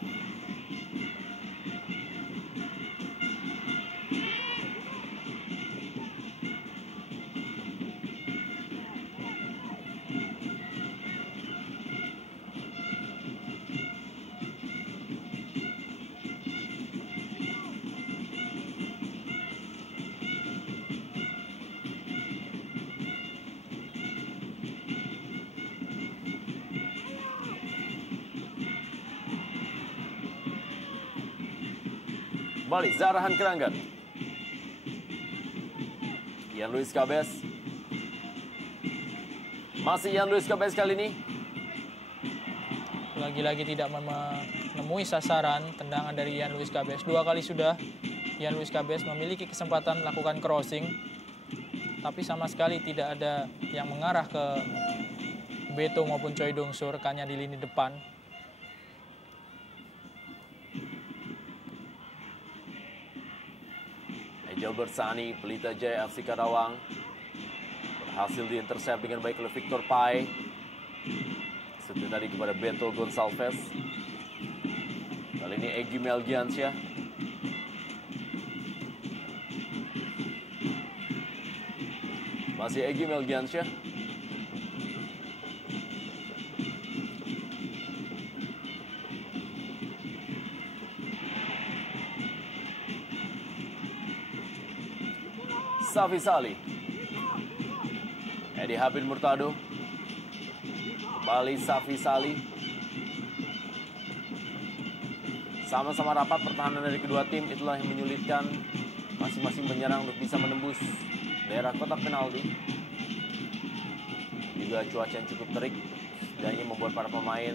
Kembali Zarahan Keranggan. Ian Luis Cabes. Masih Ian Luis Cabes kali ini. Lagi-lagi tidak menemui sasaran tendangan dari Ian Luis Cabes. 2 kali sudah Ian Luis Cabes memiliki kesempatan melakukan crossing, tapi sama sekali tidak ada yang mengarah ke Beto maupun Choi Dongso, rekannya di lini depan. Gilbert Sani, Pelita Jaya FC Karawang berhasil diintercept dengan baik oleh Victor Pai. Seperti tadi kepada Beto Gonçalves. Kali ini Egy Melgiansyah. Masih Egy Melgiansyah. Safi Sali. Edi Hafid Murtado. Kembali Safi Sali. Sama-sama rapat pertahanan dari kedua tim, itulah yang menyulitkan masing-masing penyerang untuk bisa menembus daerah kotak penalti. Juga cuaca yang cukup terik, setidaknya membuat para pemain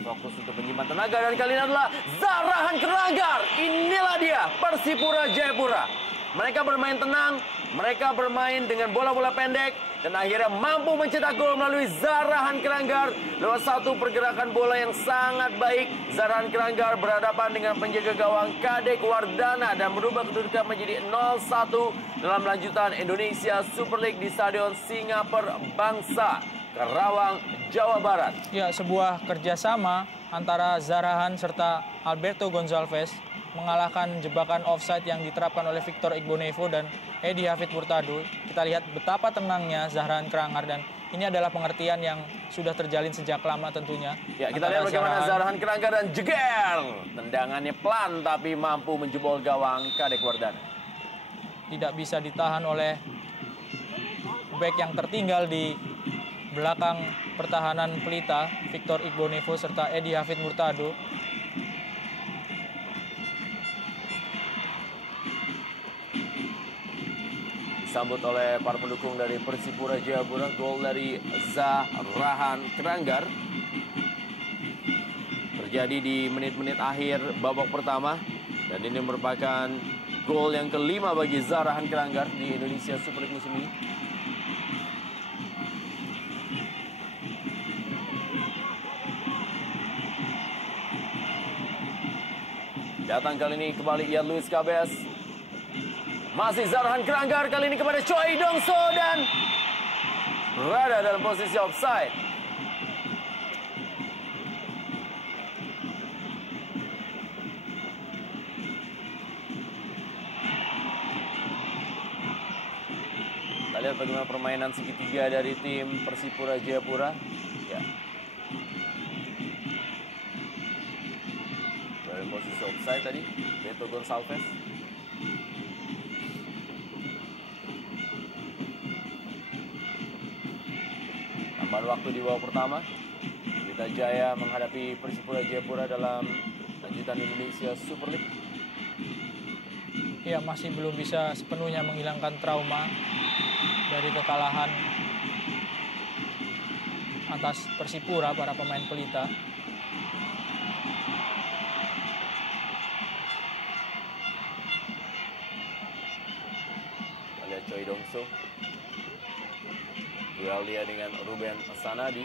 fokus untuk menyimpan tenaga, dan kali ini adalah Zarahan Keranggar. Inilah dia Persipura Jayapura. Mereka bermain tenang, mereka bermain dengan bola-bola pendek, dan akhirnya mampu mencetak gol melalui Zarahan Keranggar lewat satu pergerakan bola yang sangat baik. Zarahan Keranggar berhadapan dengan penjaga gawang Kadek Wardana dan merubah kedudukan menjadi 0-1 dalam lanjutan Indonesia Super League di Stadion Singapura Bangsa, Karawang, Jawa Barat. Ya, sebuah kerjasama antara Zarahan serta Alberto Gonçalves mengalahkan jebakan offside yang diterapkan oleh Victor Igbonevo dan Edi Hafid Murtado. Kita lihat betapa tenangnya Zahran Krangar, dan ini adalah pengertian yang sudah terjalin sejak lama tentunya. Ya, kita lihat bagaimana Zahran Krangar dan jeger. Tendangannya pelan tapi mampu menjebol gawang Kadek Wardana. Tidak bisa ditahan oleh bek yang tertinggal di belakang pertahanan Pelita, Victor Igbonevo serta Edi Hafid Murtado. Disambut oleh para pendukung dari Persipura Jayapura. Gol dari Zahran Krangar terjadi di menit-menit akhir babak pertama, dan ini merupakan gol yang kelima bagi Zahran Krangar di Indonesia Super League musim ini. Datang kali ini kembali Ian Luis Cabes. Masih Zahran Krangar, kali ini kepada Choi Dong-so dan berada dalam posisi offside. Kita lihat bagaimana permainan segitiga dari tim Persipura Jayapura. Ya. Dari posisi offside tadi, Beto Gonçalves. Tambahan waktu di babak pertama, Pelita Jaya menghadapi Persipura Jayapura dalam lanjutan Indonesia Super League. Ya, masih belum bisa sepenuhnya menghilangkan trauma dari kekalahan atas Persipura para pemain Pelita. Kita lihat Choi Dong-so. Duel dia dengan Ruben Sanadi.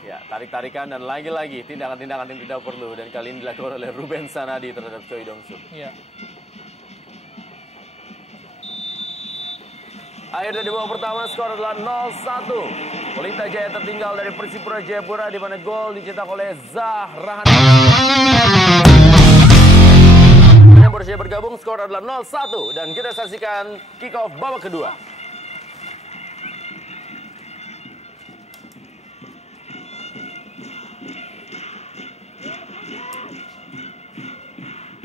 Ya, tarik-tarikan dan lagi-lagi tindakan-tindakan yang tidak perlu, dan kali ini dilakukan oleh Ruben Sanadi terhadap Choi Dong-so. Ya. Akhir dari babak pertama, skor adalah 0-1. Pelita Jaya tertinggal dari Persipura Jayapura, di mana gol dicetak oleh Zahran. Yang baru saja bergabung, skor adalah 0-1, dan kita saksikan kick off babak kedua.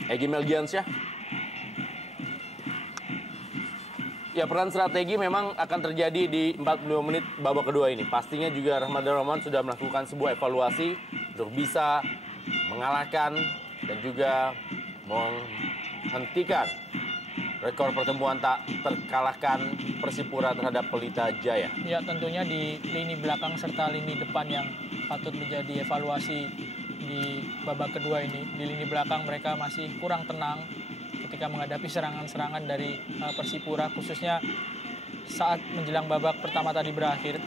Egy Melgiansyah. Ya, peran strategi memang akan terjadi di 45 menit babak kedua ini. Pastinya juga Rahmat Darmawan sudah melakukan sebuah evaluasi untuk bisa mengalahkan dan juga menghentikan rekor pertemuan tak terkalahkan Persipura terhadap Pelita Jaya. Ya, tentunya di lini belakang serta lini depan yang patut menjadi evaluasi di babak kedua ini. Di lini belakang mereka masih kurang tenang ketika menghadapi serangan-serangan dari Persipura, khususnya saat menjelang babak pertama tadi berakhir.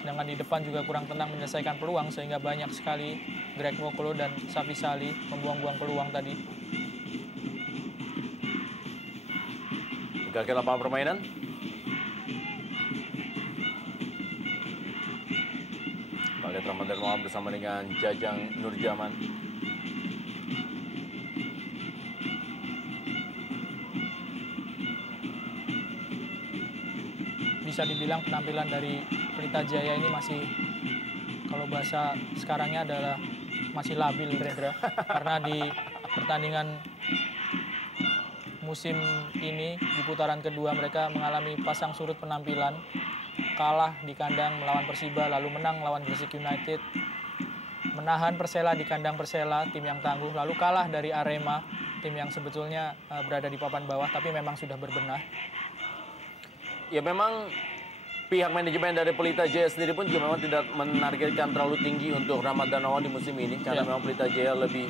Sedangkan di depan juga kurang tenang menyelesaikan peluang, sehingga banyak sekali Greg Wokolo dan Safi Sali membuang-buang peluang tadi. Ke lapangan permainan. Kita lihat Rahmat Darmawan bersama dengan Jajang Nurjaman. Bisa dibilang penampilan dari Pelita Jaya ini masih, kalau bahasa sekarangnya adalah masih labil, Rendra. Karena di pertandingan musim ini di putaran kedua mereka mengalami pasang surut penampilan. Kalah di kandang melawan Persiba, lalu menang melawan Gresik United. Menahan Persela di kandang Persela, tim yang tangguh. Lalu kalah dari Arema, tim yang sebetulnya berada di papan bawah tapi memang sudah berbenah. Ya, memang pihak manajemen dari Pelita Jaya sendiri pun juga memang tidak menargetkan terlalu tinggi untuk Rahmat Darmawan di musim ini, karena memang Pelita Jaya lebih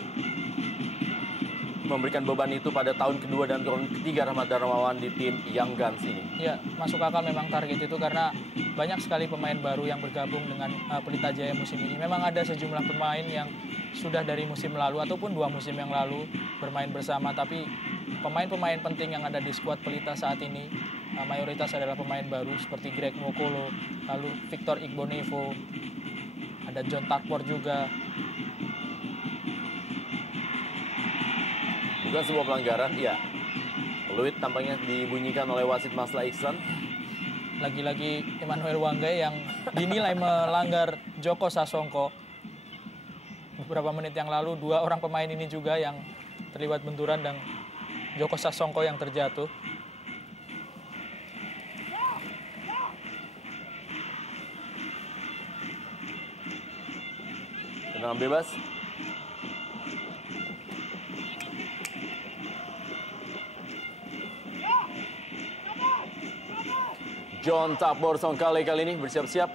memberikan beban itu pada tahun kedua dan tahun ketiga Rahmat Darmawan di tim Young Guns ini. Ya, masuk akal memang target itu karena banyak sekali pemain baru yang bergabung dengan Pelita Jaya musim ini. Memang ada sejumlah pemain yang sudah dari musim lalu ataupun 2 musim yang lalu bermain bersama, tapi pemain-pemain penting yang ada di skuad Pelita saat ini mayoritas adalah pemain baru seperti Greg Nwokolo, lalu Victor Igbonevo, ada John Takpor juga. Bukan sebuah pelanggaran, ya. Peluit tampaknya dibunyikan oleh wasit Masla Iksan. Lagi-lagi Emmanuel Wanggai yang dinilai melanggar Joko Sasongko. Beberapa menit yang lalu 2 orang pemain ini juga yang terlibat benturan dan Joko Sasongko yang terjatuh. Tendangan bebas. John Takpor Songkale kali ini bersiap-siap.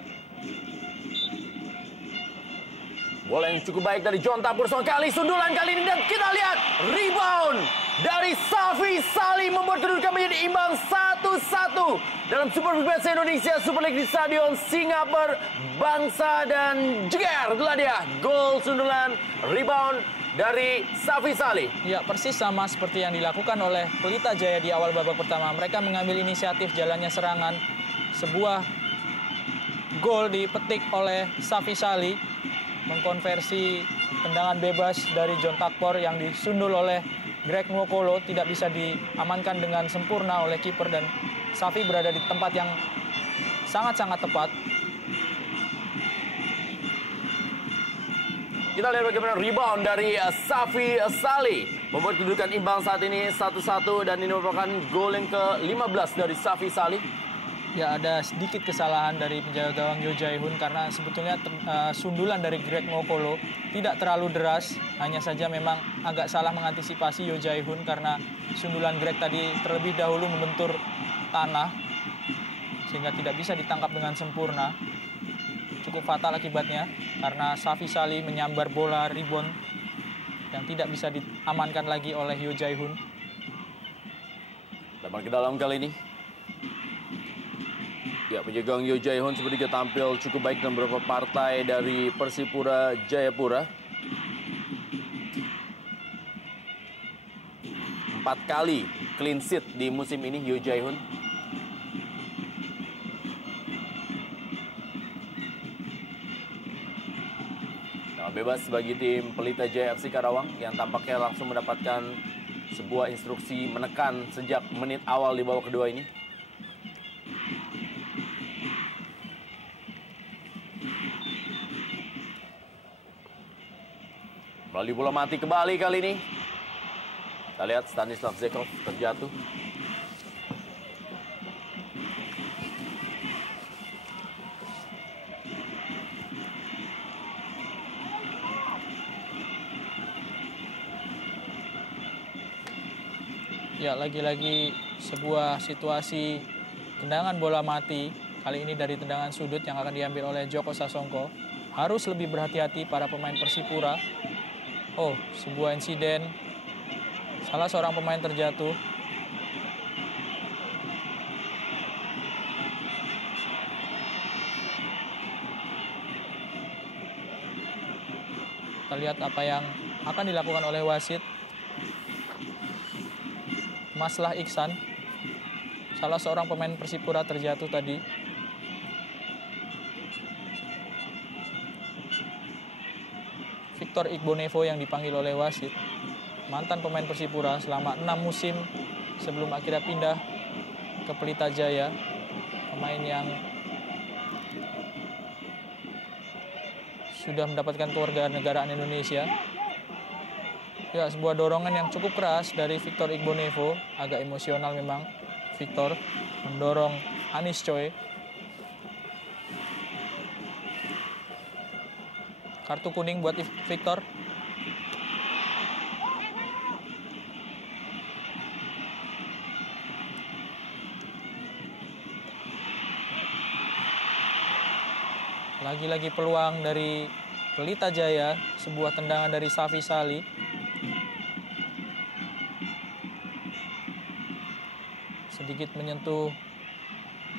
Bola yang cukup baik dari John Takpor Songkale. Sundulan kali ini dan kita lihat rebound dari Safi Salih membuat kedudukan menjadi imbang 1-1 dalam Super Big Match Indonesia Super League di Stadion Singapura Bangsa dan Jeger. Itulah dia gol sundulan rebound dari Safi Salih. Ya, persis sama seperti yang dilakukan oleh Pelita Jaya di awal babak pertama. Mereka mengambil inisiatif jalannya serangan. Sebuah gol dipetik oleh Safi Salih, mengkonversi tendangan bebas dari John Takpor yang disundul oleh Greg Nwokolo, tidak bisa diamankan dengan sempurna oleh kiper dan Safi berada di tempat yang sangat-sangat tepat. Kita lihat bagaimana rebound dari Safi Salih membuat kedudukan imbang saat ini 1-1 dan ini merupakan gol yang ke-15 dari Safi Salih. Ya, ada sedikit kesalahan dari penjaga gawang Yo Jae-hoon karena sebetulnya sundulan dari Greg Nwokolo tidak terlalu deras, hanya saja memang agak salah mengantisipasi Yo Jae-hoon karena sundulan Greg tadi terlebih dahulu membentur tanah sehingga tidak bisa ditangkap dengan sempurna. Cukup fatal akibatnya karena Safi Salih menyambar bola rebound yang tidak bisa diamankan lagi oleh Yo Jae-hoon. Lebar ke dalam kali ini. Ya, penjaga gawang Yo Jae-hoon sepertinya tampil cukup baik dalam beberapa partai dari Persipura Jayapura. 4 kali clean sheet di musim ini Yo Jae-hoon. Nah, bebas bagi tim Pelita Jaya FC Karawang yang tampaknya langsung mendapatkan sebuah instruksi menekan sejak menit awal di babak kedua ini. Melalui bola mati kembali kali ini. Kita lihat Stanislav Zekov terjatuh. Ya, lagi-lagi sebuah situasi tendangan bola mati. Kali ini dari tendangan sudut yang akan diambil oleh Joko Sasongko. Harus lebih berhati-hati para pemain Persipura. Oh, sebuah insiden. Salah seorang pemain terjatuh. Kita lihat apa yang akan dilakukan oleh wasit. Maslah Iksan. Salah seorang pemain Persipura terjatuh tadi. Victor Igbonevo yang dipanggil oleh wasit, mantan pemain Persipura selama 6 musim sebelum akhirnya pindah ke Pelita Jaya, pemain yang sudah mendapatkan kewarganegaraan Indonesia. Ya, sebuah dorongan yang cukup keras dari Victor Igbonevo, agak emosional memang. Victor mendorong Anis Choi. Kartu kuning buat Victor. Lagi-lagi peluang dari Pelita Jaya, sebuah tendangan dari Safi Salih. Sedikit menyentuh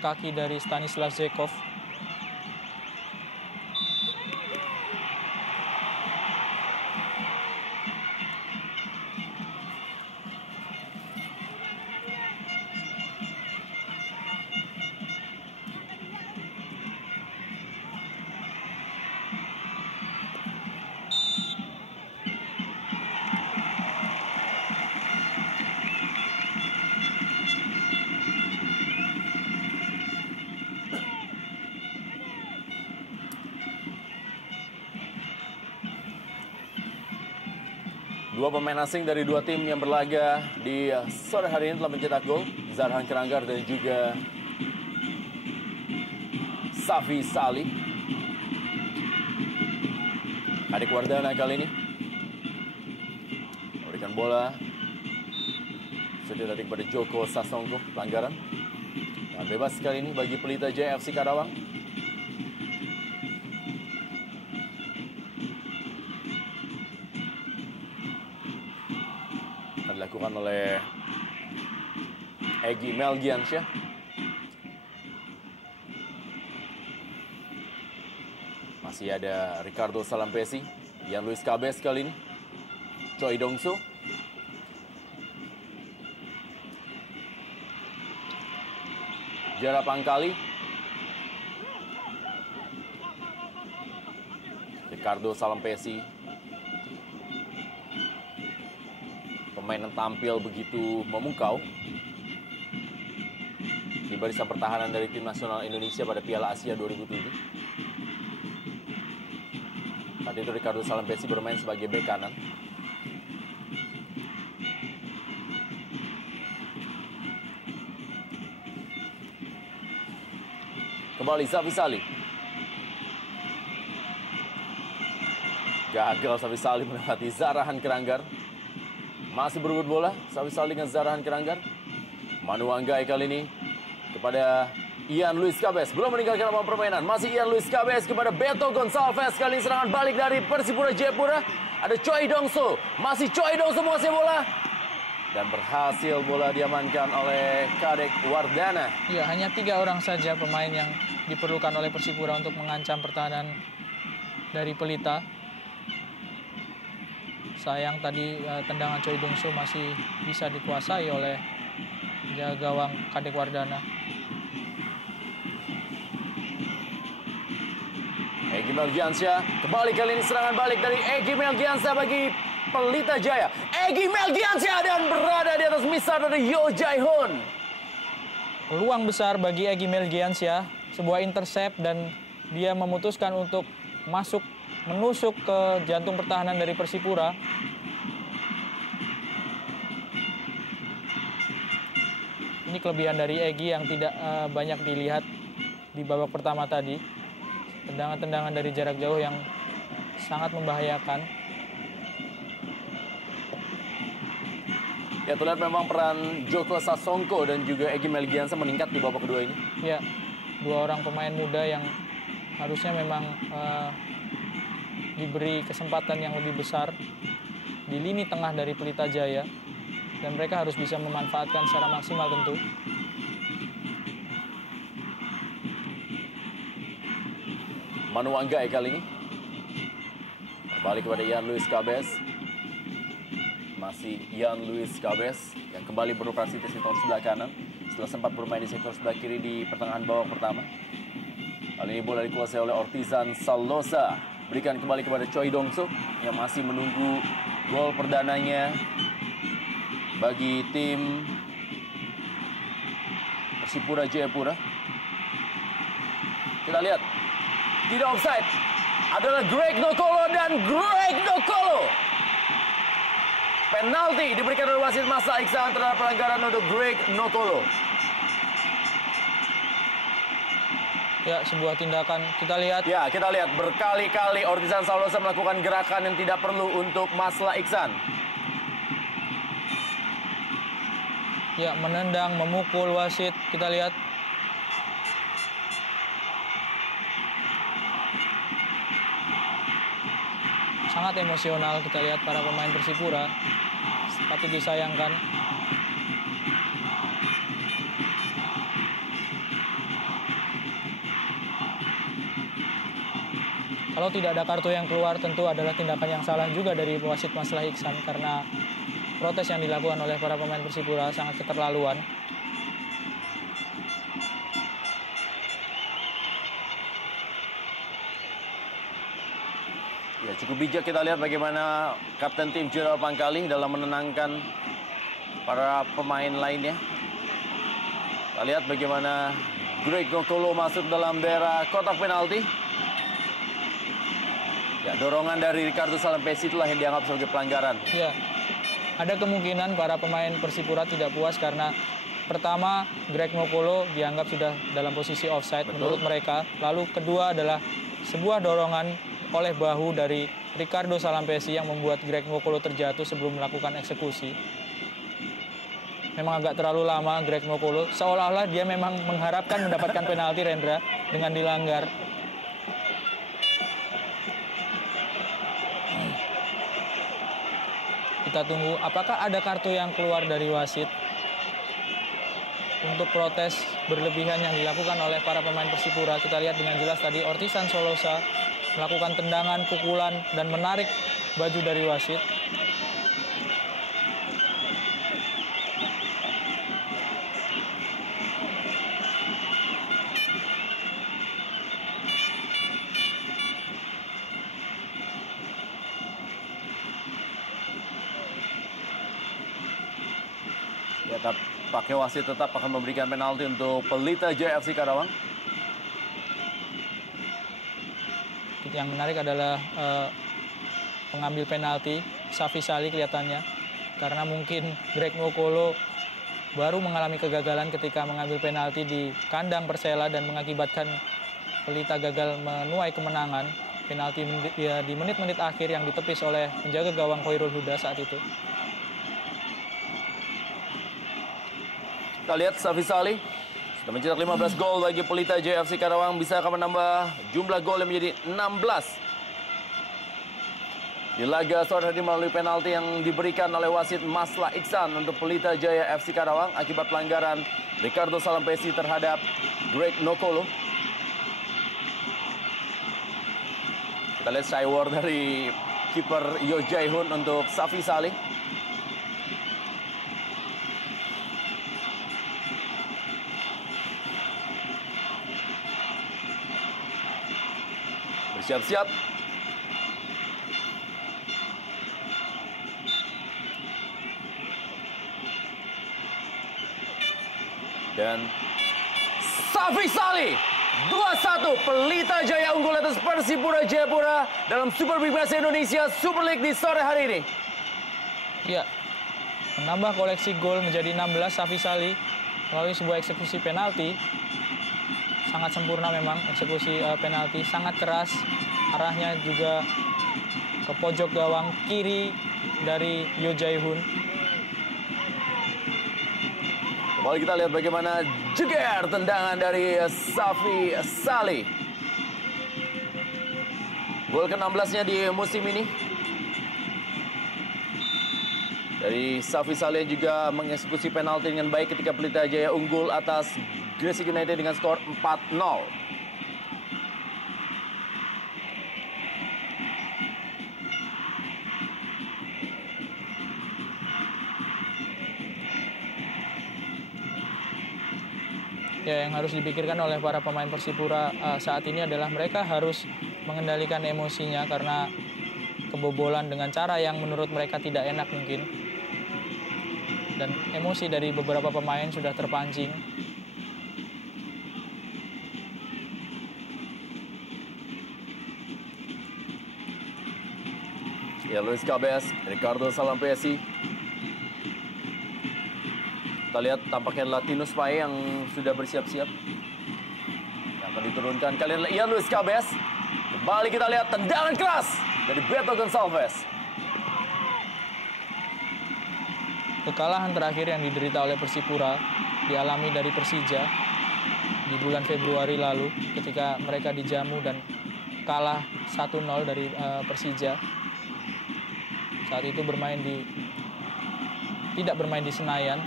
kaki dari Stanislav Zekov. Dua pemain asing dari dua tim yang berlaga di sore hari ini telah mencetak gol. Zarhan Keranggar dan juga Safi Salih. Kadek Wardana kali ini memberikan bola sudah tadi kepada Joko Sasongko, pelanggaran. Nah, bebas kali ini bagi Pelita Jaya FC Karawang. Akan dilakukan oleh Egy Melgiansyah. Masih ada Ricardo Salampesi, Ian Luis Cabes kali ini, Choi Dongso. Jara Pangkali, Ricardo Salampesi. Pemain yang tampil begitu memukau di barisan pertahanan dari tim nasional Indonesia pada Piala Asia 2007. Saat itu Ricardo Salampesi bermain sebagai bek kanan. Kembali Safi Salih. Gagal Safi Salih melewati Zarhan Keranggar. Masih berebut bola Safi Salih dengan Zarhan Keranggar. Manu Anggai kali ini kepada Ian Luis Cabes, belum meninggalkan lapangan permainan. Masih Ian Luis Cabes kepada Beto Gonçalves. Kali ini serangan balik dari Persipura Jayapura. Ada Choi Dongso, masih Choi Dongso menguasai bola. Dan berhasil bola diamankan oleh Kadek Wardana. Ya, hanya 3 orang saja pemain yang diperlukan oleh Persipura untuk mengancam pertahanan dari Pelita. Sayang tadi tendangan Choi Dongso masih bisa dikuasai oleh jaga gawang Kadek Wardana. Egy Melgiansyah, kembali kali ini serangan balik dari Egy Melgiansyah bagi Pelita Jaya. Egy Melgiansyah dan berada di atas misar dari Yo Jae-hoon. Peluang besar bagi Egy Melgiansyah, sebuah intercept dan dia memutuskan untuk menusuk ke jantung pertahanan dari Persipura. Ini kelebihan dari Egy yang tidak banyak dilihat di babak pertama tadi. Tendangan-tendangan dari jarak jauh yang sangat membahayakan. Ya, terlihat memang peran Joko Sasongko dan juga Egy Melgiansyah meningkat di babak kedua ini. Ya, 2 orang pemain muda yang harusnya memang diberi kesempatan yang lebih besar di lini tengah dari Pelita Jaya. Dan mereka harus bisa memanfaatkan secara maksimal tentu. Manu Anggai kali ini kembali kepada Ian Luis Cabes. Masih Ian Luis Cabes yang kembali beroperasi di sektor sebelah kanan setelah sempat bermain di sektor sebelah kiri di pertengahan babak pertama. Kali ini bola dikuasai oleh Ortizan Salosa. Berikan kembali kepada Choi Dongso yang masih menunggu gol perdananya bagi tim Persipura Jayapura. Kita lihat. Tidak offside. Adalah Greg Nokolo dan Greg Nokolo. Penalti diberikan oleh wasit Masa Iksan terhadap pelanggaran untuk Greg Nokolo. Ya, sebuah tindakan kita lihat. Ya, kita lihat berkali-kali Ortizan Salosa melakukan gerakan yang tidak perlu untuk Masla Iksan. Ya, menendang, memukul wasit. Kita lihat. Sangat emosional kita lihat para pemain Persipura. Patut disayangkan. Kalau tidak ada kartu yang keluar tentu adalah tindakan yang salah juga dari wasit Maslah Iksan karena protes yang dilakukan oleh para pemain Persipura sangat keterlaluan. Ya, cukup bijak kita lihat bagaimana Kapten tim Jera Pangkali dalam menenangkan para pemain lainnya. Kita lihat bagaimana Greg Nokolo masuk dalam daerah kotak penalti. Ya, dorongan dari Ricardo Salampesi itulah yang dianggap sebagai pelanggaran. Ya, Ada kemungkinan para pemain Persipura tidak puas karena pertama, Greg Nokolo dianggap sudah dalam posisi offside menurut mereka. Lalu kedua adalah sebuah dorongan oleh bahu dari Ricardo Salampesi yang membuat Greg Nokolo terjatuh sebelum melakukan eksekusi. Memang agak terlalu lama Greg Nokolo, seolah-olah dia memang mengharapkan mendapatkan penalti, Rendra, dengan dilanggar. Kita tunggu apakah ada kartu yang keluar dari wasit untuk protes berlebihan yang dilakukan oleh para pemain Persipura. Kita lihat dengan jelas tadi Ortisan Solosa melakukan tendangan, pukulan, dan menarik baju dari wasit. Ya, pakai wasit tetap akan memberikan penalti untuk Pelita Jaya FC Karawang. Yang menarik adalah pengambil penalti, Safi Sali kelihatannya. Karena mungkin Greg Nokolo baru mengalami kegagalan ketika mengambil penalti di kandang Persela dan mengakibatkan Pelita gagal menuai kemenangan. Penalti di menit-menit akhir yang ditepis oleh penjaga gawang Khairul Huda saat itu. Kita lihat Safi Sali sudah mencetak 15 gol bagi Pelita Jaya FC Karawang. Bisa akan menambah jumlah gol yang menjadi 16. Di laga sore hari melalui penalti yang diberikan oleh wasit Maslah Iksan untuk Pelita Jaya FC Karawang akibat pelanggaran Ricardo Salampesi terhadap Greg Nokolo. Kita lihat shy war dari kiper Yo Jae-hoon untuk Safi Sali. Bersiap-siap. Dan Safi Sali 2-1, Pelita Jaya unggul atas Persipura Jayapura dalam Super Big Match Indonesia Super League di sore hari ini. Ya, menambah koleksi gol menjadi 16 Safi Sali melalui sebuah eksekusi penalti. Sangat sempurna memang eksekusi penalti, sangat keras. Arahnya juga ke pojok gawang kiri dari Yo Jae-hoon. Kembali kita lihat bagaimana jeger tendangan dari Safi Sali. Gol ke-16-nya di musim ini. Dari Safi Sali yang juga mengeksekusi penalti dengan baik ketika Pelita Jaya unggul atas Gresik United dengan skor 4-0. Ya, yang harus dipikirkan oleh para pemain Persipura saat ini adalah mereka harus mengendalikan emosinya karena kebobolan dengan cara yang menurut mereka tidak enak mungkin. Dan emosi dari beberapa pemain sudah terpancing. Ya, Luis Cabes, Ricardo Salampesi. Kita lihat tampaknya Latinus Pae yang sudah bersiap-siap. Yang akan diturunkan kali ini Ian Luis Cabes. Kembali kita lihat tendangan keras dari Beto Gonçalves. Kekalahan terakhir yang diderita oleh Persipura dialami dari Persija di bulan Februari lalu ketika mereka dijamu dan kalah 1-0 dari Persija. Saat itu tidak bermain di Senayan.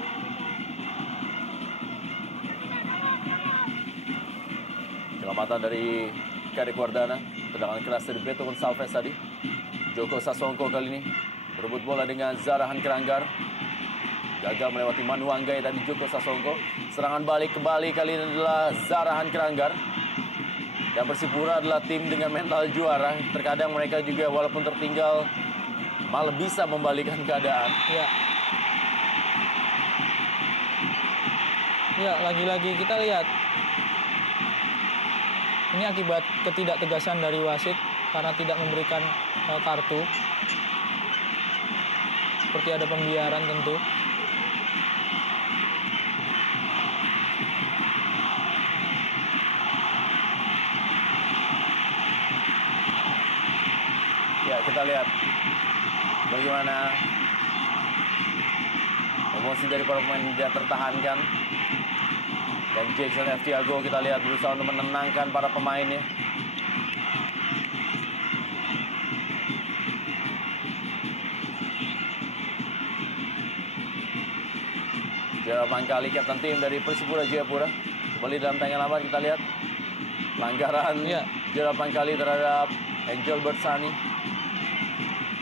Penyelamatan dari Kadek Wardana, tendangan keras dari Beto Gonçalves tadi. Joko Sasongko kali ini berebut bola dengan Zarahan Keranggar. Gagal melewati Manu Anggai tadi Joko Sasongko. Serangan balik kembali kali ini adalah Zarahan Keranggar. Dan Persipura adalah tim dengan mental juara. Terkadang mereka juga walaupun tertinggal malah bisa membalikan keadaan. Ya, lagi-lagi kita lihat. Ini akibat ketidaktegasan dari wasit karena tidak memberikan kartu. seperti ada pembiaran tentu. Ya, kita lihat bagaimana emosi dari para pemain tidak tertahankan. Dan Jackson F. Tiago kita lihat berusaha untuk menenangkan para pemainnya. Gerald Pangkali, kapten tim dari Persipura Jayapura. Kembali dalam tayangan lambat kita lihat pelanggaran Gerald Pangkali terhadap Angel Bersani.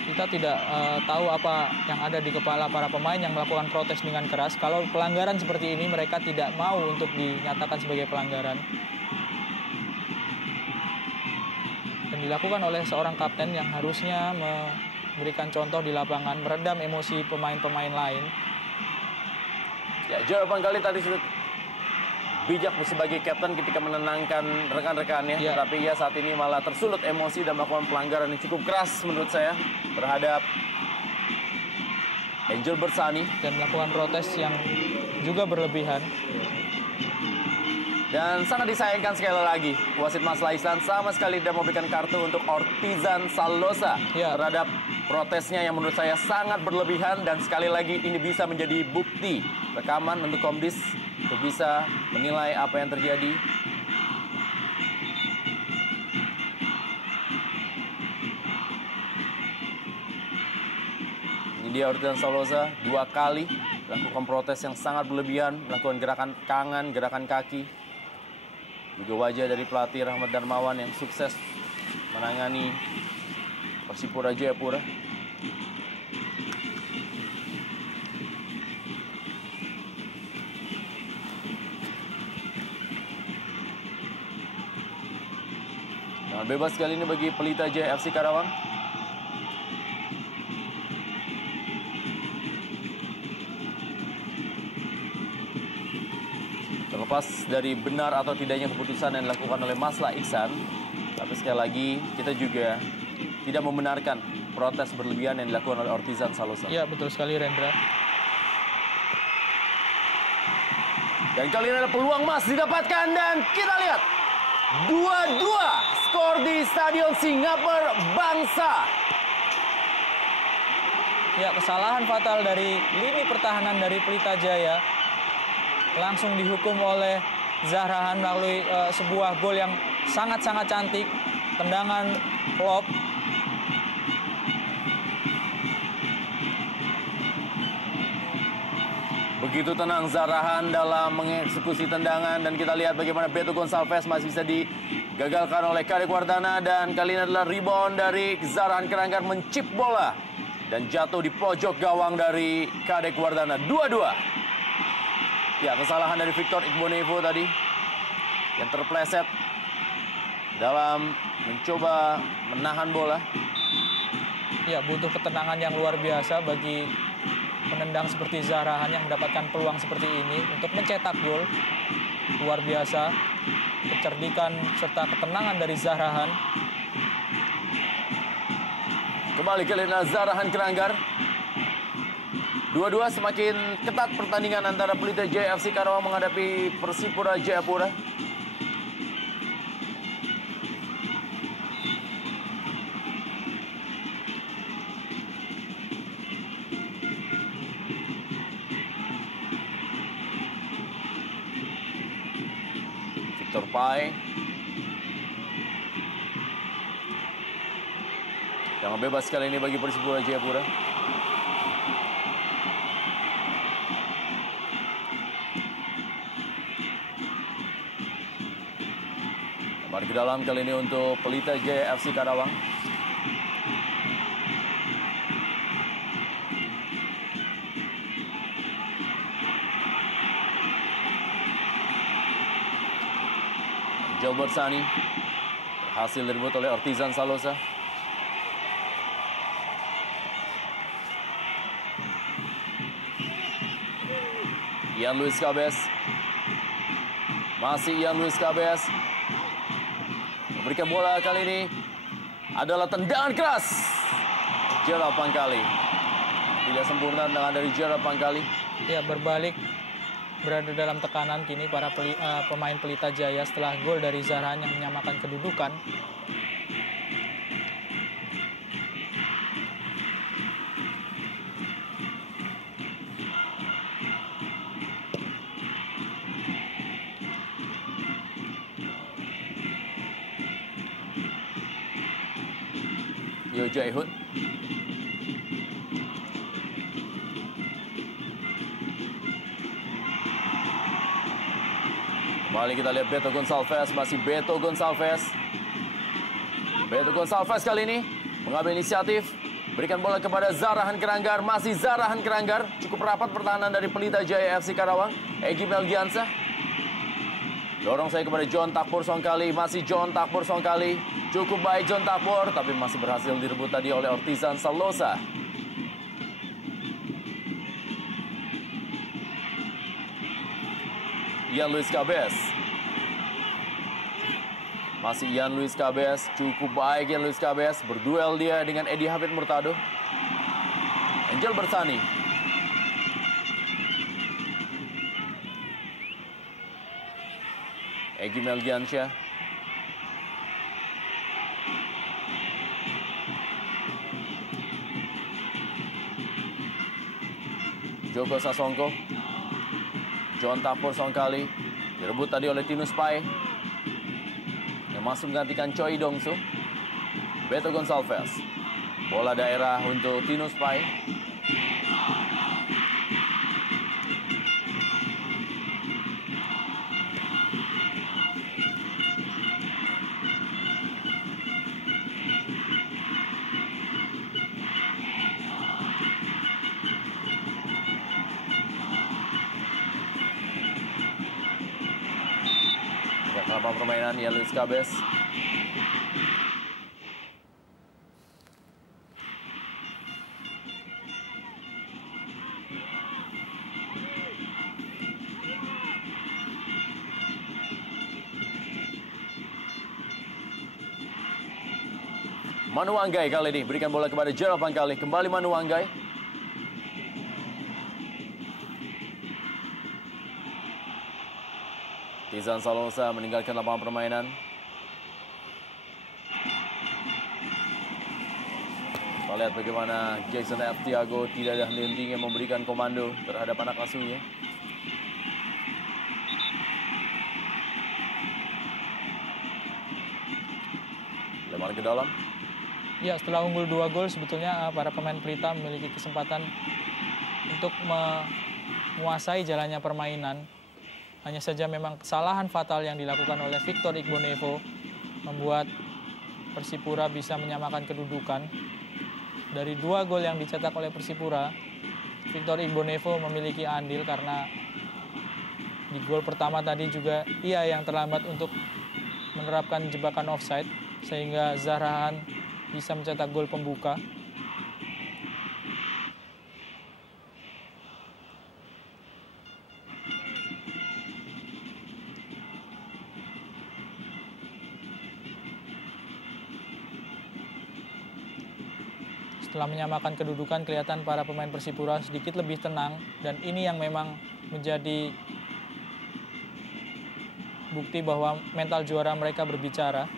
Kita tidak tahu apa yang ada di kepala para pemain yang melakukan protes dengan keras. Kalau pelanggaran seperti ini mereka tidak mau untuk dinyatakan sebagai pelanggaran. Dan dilakukan oleh seorang kapten yang harusnya memberikan contoh di lapangan, meredam emosi pemain-pemain lain. Ya, Gerald Pangkali tadi sudah bijak sebagai kapten ketika menenangkan rekan-rekannya, tetapi ia saat ini malah tersulut emosi dan melakukan pelanggaran yang cukup keras menurut saya terhadap Angel Bersani. Dan melakukan protes yang juga berlebihan. Dan sangat disayangkan sekali lagi, wasit Maslah Ihsan sama sekali tidak memberikan kartu untuk Ortizan Salosa terhadap protesnya yang menurut saya sangat berlebihan. Dan sekali lagi ini bisa menjadi bukti rekaman untuk Komdis untuk bisa menilai apa yang terjadi. Ini dia Ortizan Salosa 2 kali melakukan protes yang sangat berlebihan, melakukan gerakan tangan, gerakan kaki. Juga wajah dari pelatih Rahmat Darmawan yang sukses menangani Persipura Jayapura. Nah, bebas kali ini bagi Pelita Jaya FC Karawang. Terlepas dari benar atau tidaknya keputusan yang dilakukan oleh Maslah Ihsan, tapi sekali lagi kita juga tidak membenarkan protes berlebihan yang dilakukan oleh Ortizan Salosa. Ya, betul sekali Rendra. Dan kali ini ada peluang emas didapatkan dan kita lihat 2-2 skor di Stadion Singapura Bangsa. Ya, kesalahan fatal dari lini pertahanan dari Pelita Jaya langsung dihukum oleh Zahrahan melalui sebuah gol yang sangat-sangat cantik, tendangan lob. Begitu tenang Zahrahan dalam mengeksekusi tendangan dan kita lihat bagaimana Beto Gonçalves masih bisa digagalkan oleh Kadek Wardana dan kali ini adalah rebound dari Zahrahan Keranggar mencip bola dan jatuh di pojok gawang dari Kadek Wardana. 2-2. Ya, kesalahan dari Victor Igbonevo tadi yang terpleset dalam mencoba menahan bola. Ya, butuh ketenangan yang luar biasa bagi penendang seperti Zahrahan yang mendapatkan peluang seperti ini untuk mencetak gol. Luar biasa kecerdikan serta ketenangan dari Zahrahan. Kembali ke Lena Zahrahan Keranggar. 2-2 semakin ketat pertandingan antara Pelita Jaya FC Karawang menghadapi Persipura Jayapura. Victor Pai. Jangan bebas kali ini bagi Persipura Jayapura. Kembali ke dalam kali ini untuk Pelita Jaya FC Karawang. Angel Bersani berhasil direbut oleh Ortizan Salosa. Ian Luis Cabes. Masih Ian Luis Cabes. Memberikan bola kali ini adalah tendangan keras Gerald Pangkali. Tidak sempurna tendangan dari Gerald Pangkali. Ya, berbalik berada dalam tekanan kini para pemain Pelita Jaya setelah gol dari Zahrahan yang menyamakan kedudukan. Yo Jaihut. Kembali kita lihat Beto Gonçalves, masih Beto Gonçalves. Beto Gonçalves kali ini mengambil inisiatif, berikan bola kepada Zahrahan Keranggar, masih Zahrahan Keranggar. Cukup rapat pertahanan dari Pelita Jaya FC Karawang. Egy Melgiansyah. Dorong saya kepada John Takbor Songkali, masih John Takbor Songkali. Cukup baik John Takbor, tapi masih berhasil direbut tadi oleh Ortizan Salosa. Ian Luis Cabes. Masih Ian Luis Cabes, cukup baik Ian Luis Cabes. Berduel dia dengan Edi Hafid Murtado. Angel Bersani. Egy Melgiansyah. Joko Sasongko. John Takbor Songkali. Direbut tadi oleh Tinus Pai. Yang masuk menggantikan Choi Dongsu. Beto Gonçalves. Bola daerah untuk Tinus Pai. Lapangan permainan Ian Luis Cabes. Manu Anggai kali ini berikan bola kepada Gerald Pangkali. Kembali Manu Anggai. Tizan Salosa meninggalkan lapangan permainan. Kita lihat bagaimana Jackson F. Tiago tidak ada henti-hentinya memberikan komando terhadap anak asuhnya. Lemar ke dalam. Ya, setelah unggul 2 gol sebetulnya para pemain Pelita memiliki kesempatan untuk menguasai jalannya permainan. Hanya saja memang kesalahan fatal yang dilakukan oleh Victor Igbonevo membuat Persipura bisa menyamakan kedudukan. Dari 2 gol yang dicetak oleh Persipura, Victor Igbonevo memiliki andil karena di gol pertama tadi juga ia yang terlambat untuk menerapkan jebakan offside sehingga Zahrahan bisa mencetak gol pembuka. Setelah menyamakan kedudukan, kelihatan para pemain Persipura sedikit lebih tenang. Dan ini yang memang menjadi bukti bahwa mental juara mereka berbicara.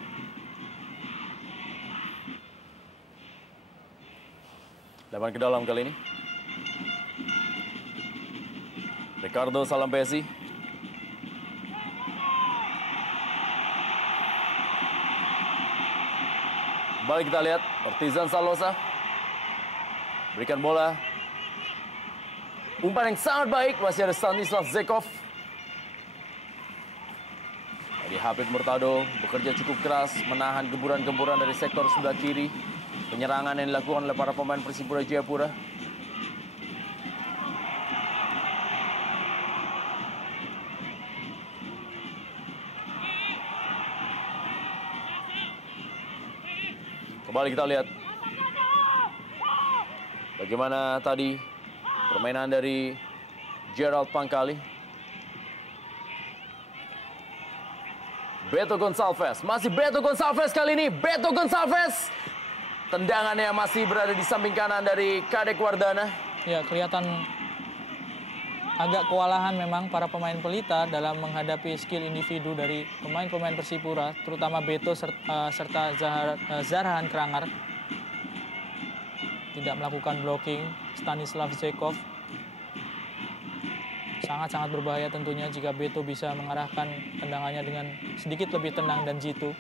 Lebar ke dalam kali ini. Ricardo Salampesi. Kembali kita lihat Ortizan Salosa. Berikan bola. Umpan yang sangat baik. Masih ada Stanislav Zekov. Edi Hafid Murtado bekerja cukup keras. Menahan gemburan-gemburan dari sektor sebelah kiri. Penyerangan yang dilakukan oleh para pemain Persipura Jayapura. Kembali kita lihat bagaimana tadi permainan dari Gerald Pangkali. Beto Gonçalves, masih Beto Gonçalves kali ini. Beto Gonçalves. Tendangannya masih berada di samping kanan dari Kadek Wardana. Ya, kelihatan agak kewalahan memang para pemain Pelita dalam menghadapi skill individu dari pemain-pemain Persipura, terutama Beto serta Zarhan Krangar. Tidak melakukan blocking. Stanislav Zekov sangat-sangat berbahaya tentunya jika Beto bisa mengarahkan tendangannya dengan sedikit lebih tenang dan jitu.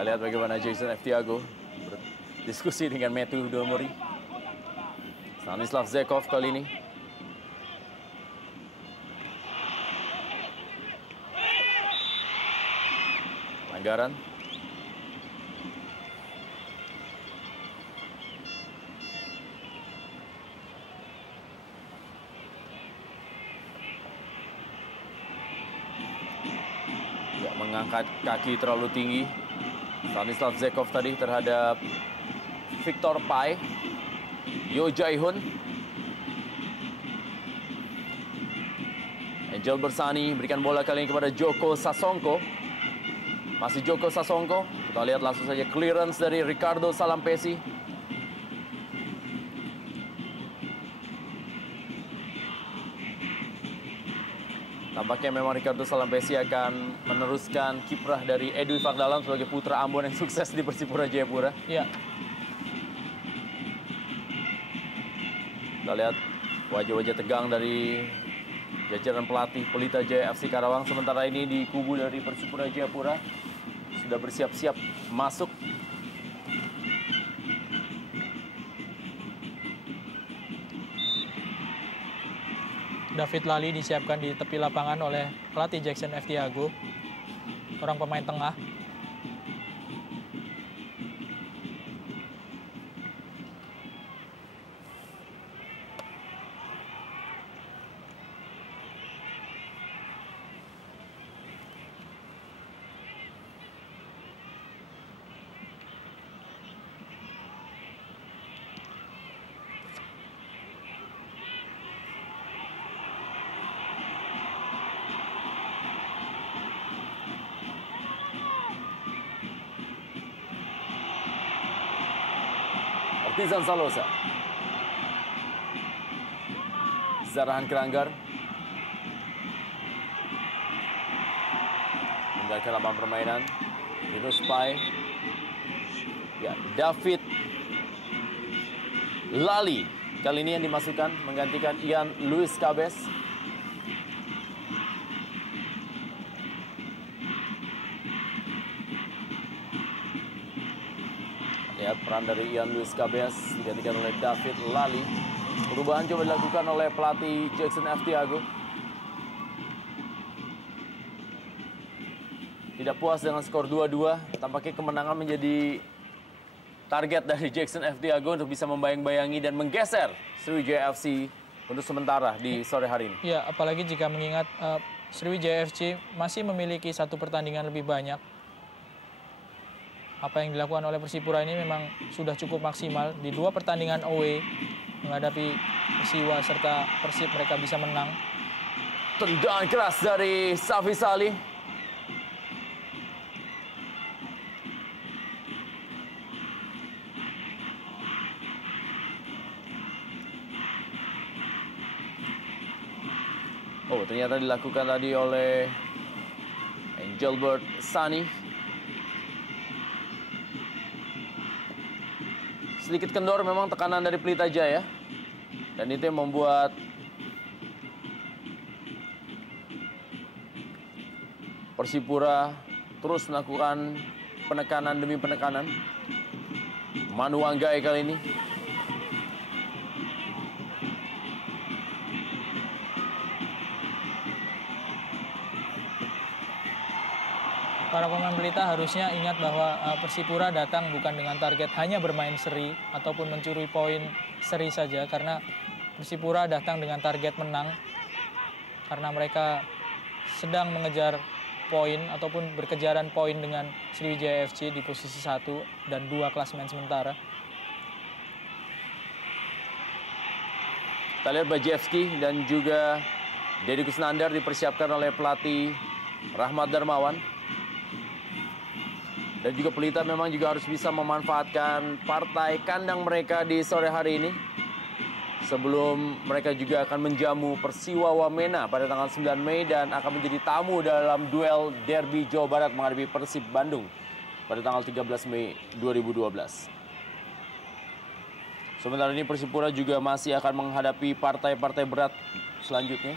Kita lihat bagaimana Jackson F. Tiago berdiskusi dengan Metu Domori. Stanislav Zekov kali ini. Pelanggaran. Tidak mengangkat kaki terlalu tinggi. Stanislav Zekov tadi terhadap Victor Pai. Yo Jae-hun. Angel Bersani berikan bola kali ini kepada Joko Sasongko. Masih Joko Sasongko. Kita lihat langsung saja clearance dari Ricardo Salampesi. Tampaknya memang Ricardo Salampesi akan meneruskan kiprah dari Edwi Fakdalam sebagai putra Ambon yang sukses di Persipura Jayapura. Iya. Kita lihat wajah-wajah tegang dari jajaran pelatih Pelita Jaya FC Karawang. Sementara ini di kubu dari Persipura Jayapura sudah bersiap-siap masuk. David Lali disiapkan di tepi lapangan oleh pelatih Jackson F. Tiago, orang pemain tengah. Artisan Salosa. Zarhan Krangar. Meninggalkan lapangan permainan. Yunus Pai. Ya, David Lali. Kali ini yang dimasukkan menggantikan Ian Luis Cabes. Lihat peran dari Ian Luis Cabes digantikan oleh David Lali. Perubahan coba dilakukan oleh pelatih Jackson F. Tiago. Tidak puas dengan skor 2-2, tampaknya kemenangan menjadi target dari Jackson F. Tiago untuk bisa membayang-bayangi dan menggeser Sriwijaya FC untuk sementara di sore hari ini. Ya, apalagi jika mengingat Sriwijaya FC masih memiliki satu pertandingan lebih banyak. Apa yang dilakukan oleh Persipura ini memang sudah cukup maksimal. Di dua pertandingan away menghadapi Persiwa serta Persib mereka bisa menang. Tendangan keras dari Safi Salih. Oh, ternyata dilakukan tadi oleh Angelbert Sani. Sedikit kendor memang tekanan dari Pelita Jaya. Dan itu yang membuat Persipura terus melakukan penekanan demi penekanan. Manu Anggai kali ini. Para pemain Pelita harusnya ingat bahwa Persipura datang bukan dengan target hanya bermain seri ataupun mencuri poin seri saja, karena Persipura datang dengan target menang. karena mereka sedang mengejar poin ataupun berkejaran poin dengan Sriwijaya FC di posisi 1 dan 2 klasemen sementara. Kita lihat Bajewski dan juga Deddy Kusnandar dipersiapkan oleh pelatih Rahmat Darmawan. Dan juga Pelita memang juga harus bisa memanfaatkan partai kandang mereka di sore hari ini. Sebelum mereka juga akan menjamu Persiwa Wamena pada tanggal 9 Mei dan akan menjadi tamu dalam duel Derby Jawa Barat menghadapi Persib Bandung pada tanggal 13 Mei 2012. Sementara ini Persipura juga masih akan menghadapi partai-partai berat selanjutnya.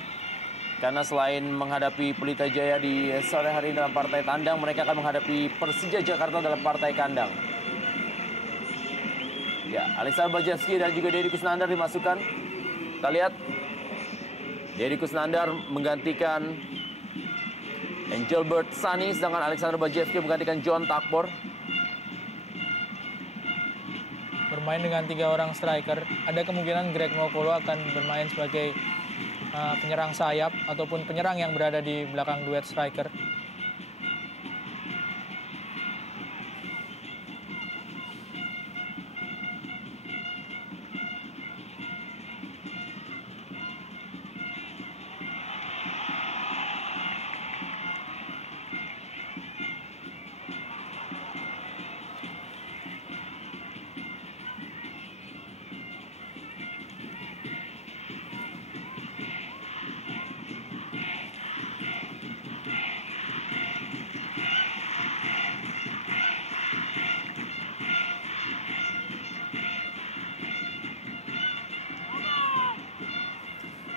Karena selain menghadapi Pelita Jaya di sore hari dalam partai tandang, mereka akan menghadapi Persija Jakarta dalam partai kandang. Ya, Alexander Bajewski dan juga Deddy Kusnandar dimasukkan. Kita lihat Deddy Kusnandar menggantikan Angelbert Sani, sedangkan Alexander Bajewski menggantikan John Takbor. Bermain dengan 3 orang striker, ada kemungkinan Greg Nokolo akan bermain sebagai penyerang sayap ataupun penyerang yang berada di belakang duet striker.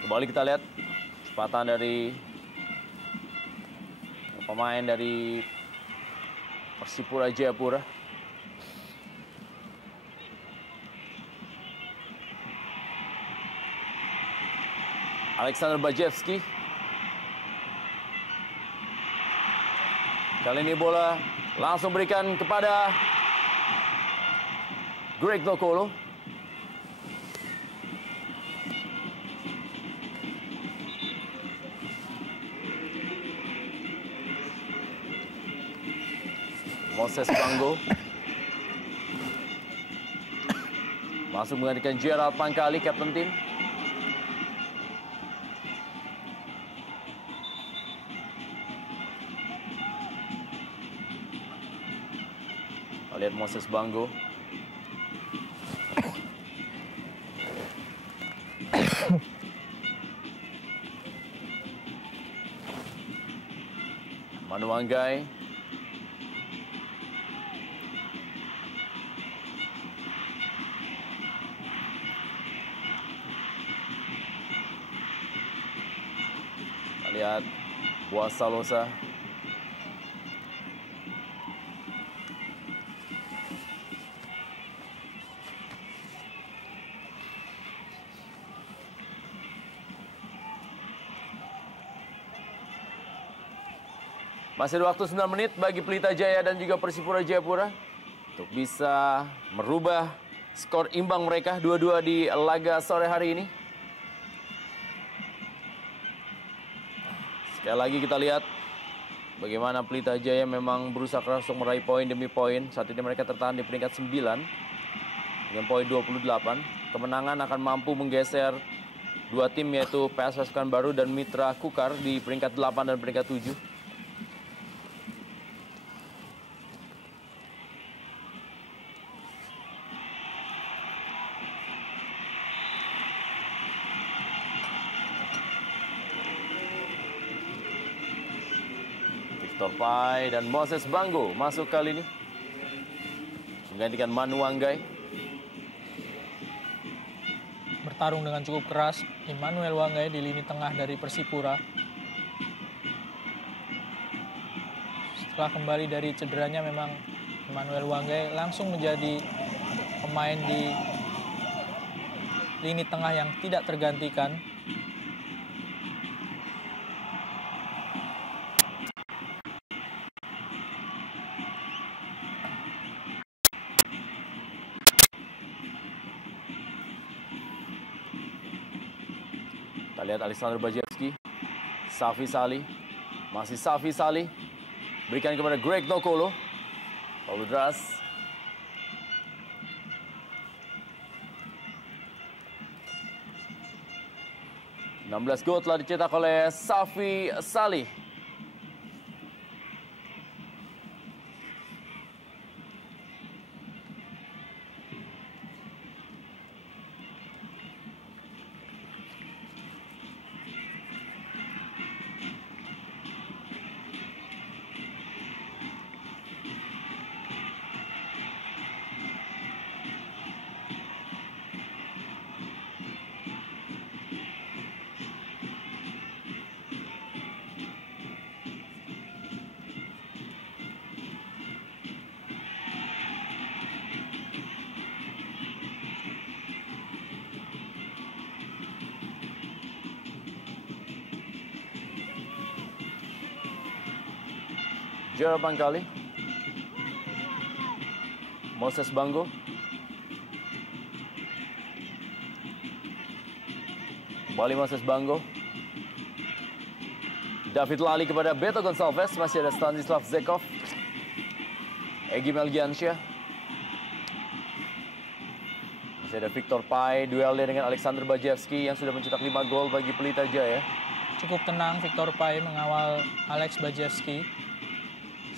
Kembali kita lihat kecepatan dari pemain dari Persipura Jayapura. Alexander Bajewski. Kali ini bola langsung berikan kepada Greg Nokolo. Moses Banggo masuk menggantikan Gerald Pangkali, kapten tim. Kita lihat Moses Banggo. Manuanggai. Lihat Buas Salosa. Masih ada waktu 9 menit bagi Pelita Jaya dan juga Persipura Jayapura untuk bisa merubah skor imbang mereka dua-dua di laga sore hari ini. Sekali lagi kita lihat bagaimana Pelita Jaya memang berusaha keras untuk meraih poin demi poin. Saat ini mereka tertahan di peringkat 9 dengan poin 28. Kemenangan akan mampu menggeser dua tim yaitu PSS Pekanbaru dan Mitra Kukar di peringkat 8 dan peringkat 7. Victor Pai dan Moses Banggo masuk kali ini menggantikan Manuanggai. Bertarung dengan cukup keras Immanuel Wanggai di lini tengah dari Persipura. Setelah kembali dari cederanya, memang Immanuel Wanggai langsung menjadi pemain di lini tengah yang tidak tergantikan. Kita lihat Alexander Bajewski Safi Salih. Masih Safi Salih. Berikan kepada Greg Nokolo. Lalu deras. (16 gol telah dicetak oleh Safi Salih. Gerald Pangkali. Moses Banggo. Kembali Moses Banggo. David Lali kepada Beto Gonçalves. Masih ada Stanislav Zekov. Egy Melgiansyah. Masih ada Victor Pai. Duelnya dengan Alexander Bajevski yang sudah mencetak 5 gol bagi Pelita Jaya. Cukup tenang Victor Pai mengawal Alex Bajevski.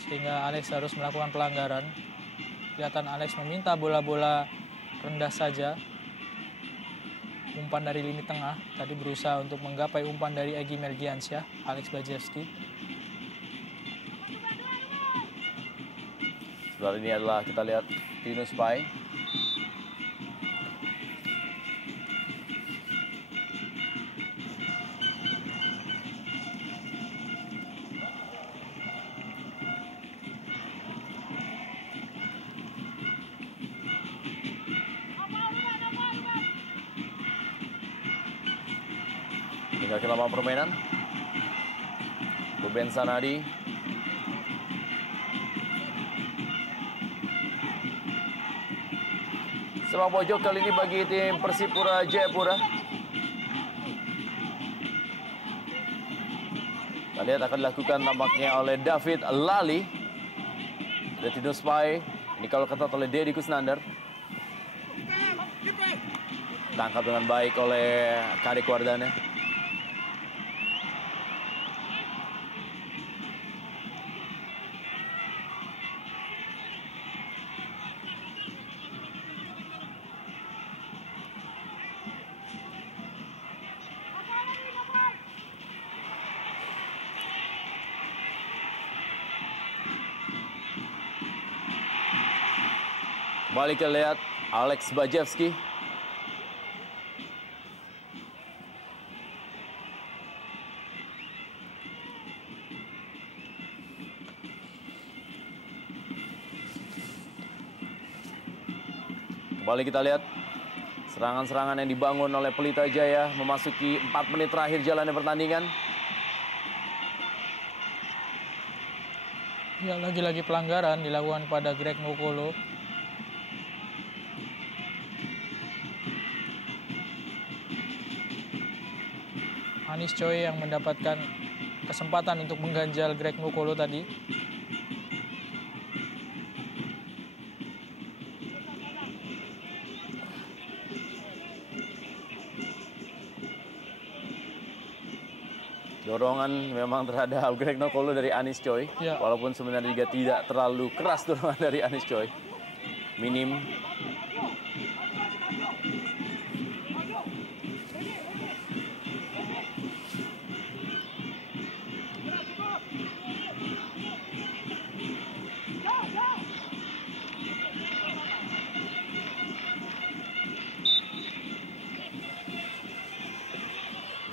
Sehingga Alex harus melakukan pelanggaran. Kelihatan Alex meminta bola-bola rendah saja. Umpan dari lini tengah. Tadi berusaha untuk menggapai umpan dari Egy Melgiansyah, Alex Bajevski. Setelah ini adalah kita lihat Tinus Pai. Tinggal ke lapangan permainan. Ruben Sanadi. Sepak pojok kali ini bagi tim Persipura Jayapura. Kita lihat akan dilakukan tampaknya oleh David Lali. Ada Tinus Pai. Ini kalau ketat oleh Deddy Kusnandar. Tangkap dengan baik oleh Kadek Wardana. Kembali kita lihat Alex Bajevski. Kembali kita lihat serangan-serangan yang dibangun oleh Pelita Jaya memasuki 4 menit terakhir jalannya pertandingan. Ya, lagi-lagi pelanggaran dilakukan pada Greg Nokolo. Anis Choi yang mendapatkan kesempatan untuk mengganjal Greg Nokolo tadi. Dorongan memang terhadap Greg Nokolo dari Anis Choi. Ya. Walaupun sebenarnya juga tidak terlalu keras dorongan dari Anis Choi. Minim.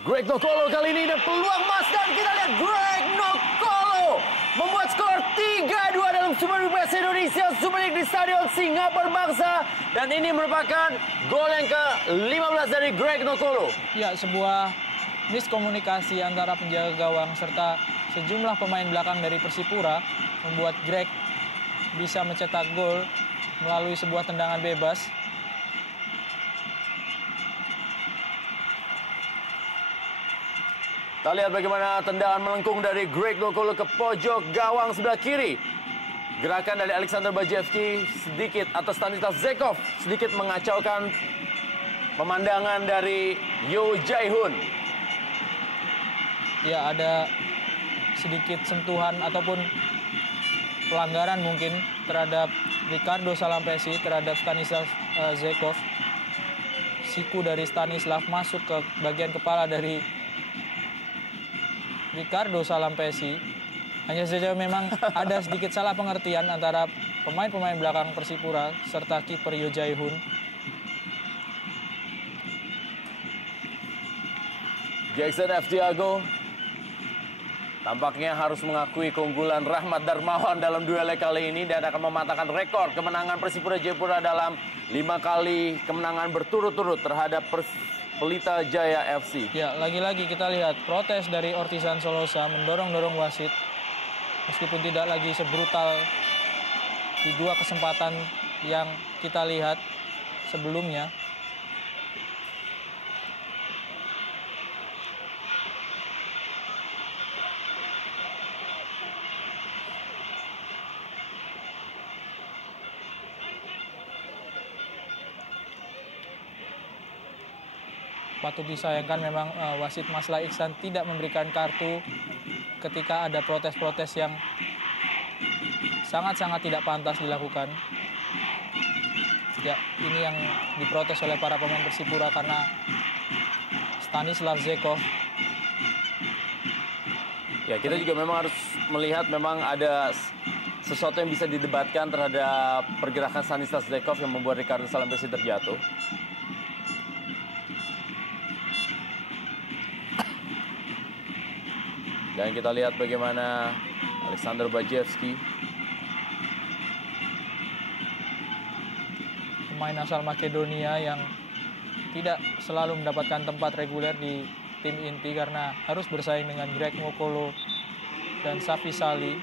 Greg Nokolo kali ini ada peluang emas dan kita lihat Greg Nokolo membuat skor 3-2 dalam Super League PSSI Indonesia Super League di Stadion Singapura Bangsa, dan ini merupakan gol yang ke-15 dari Greg Nokolo. Ya, sebuah miskomunikasi antara penjaga gawang serta sejumlah pemain belakang dari Persipura membuat Greg bisa mencetak gol melalui sebuah tendangan bebas. Kita lihat bagaimana tendangan melengkung dari Greg Nokolo ke pojok gawang sebelah kiri. Gerakan dari Alexander Bajevski sedikit atau Stanislav Zekov sedikit mengacaukan pemandangan dari Yo Jae-hoon. Ya, ada sedikit sentuhan ataupun pelanggaran mungkin terhadap Ricardo Salampesi terhadap Stanislav Zekov. Siku dari Stanislav masuk ke bagian kepala dari Ricardo Salampesi. Hanya saja memang ada sedikit salah pengertian antara pemain-pemain belakang Persipura serta kiper Yo Jae-hoon. Jackson F. Tiago tampaknya harus mengakui keunggulan Rahmat Darmawan dalam duel kali ini dan akan mematahkan rekor kemenangan Persipura Jayapura dalam 5 kali kemenangan berturut-turut terhadap Pelita Jaya FC. Ya, lagi-lagi kita lihat protes dari Ortisan Solosa mendorong-dorong wasit. Meskipun tidak lagi sebrutal di 2 kesempatan yang kita lihat sebelumnya. Patut disayangkan memang wasit Maslah Iksan tidak memberikan kartu ketika ada protes-protes yang sangat-sangat tidak pantas dilakukan. Ya, ini yang diprotes oleh para pemain Persipura karena Stanislav Zekov. Ya, kita juga memang harus melihat memang ada sesuatu yang bisa didebatkan terhadap pergerakan Stanislav Zekov yang membuat Ricardo Salampesi terjatuh. Dan kita lihat bagaimana Alexander Bajevski, pemain asal Makedonia yang tidak selalu mendapatkan tempat reguler di tim inti karena harus bersaing dengan Greg Nokolo dan Safi Sali.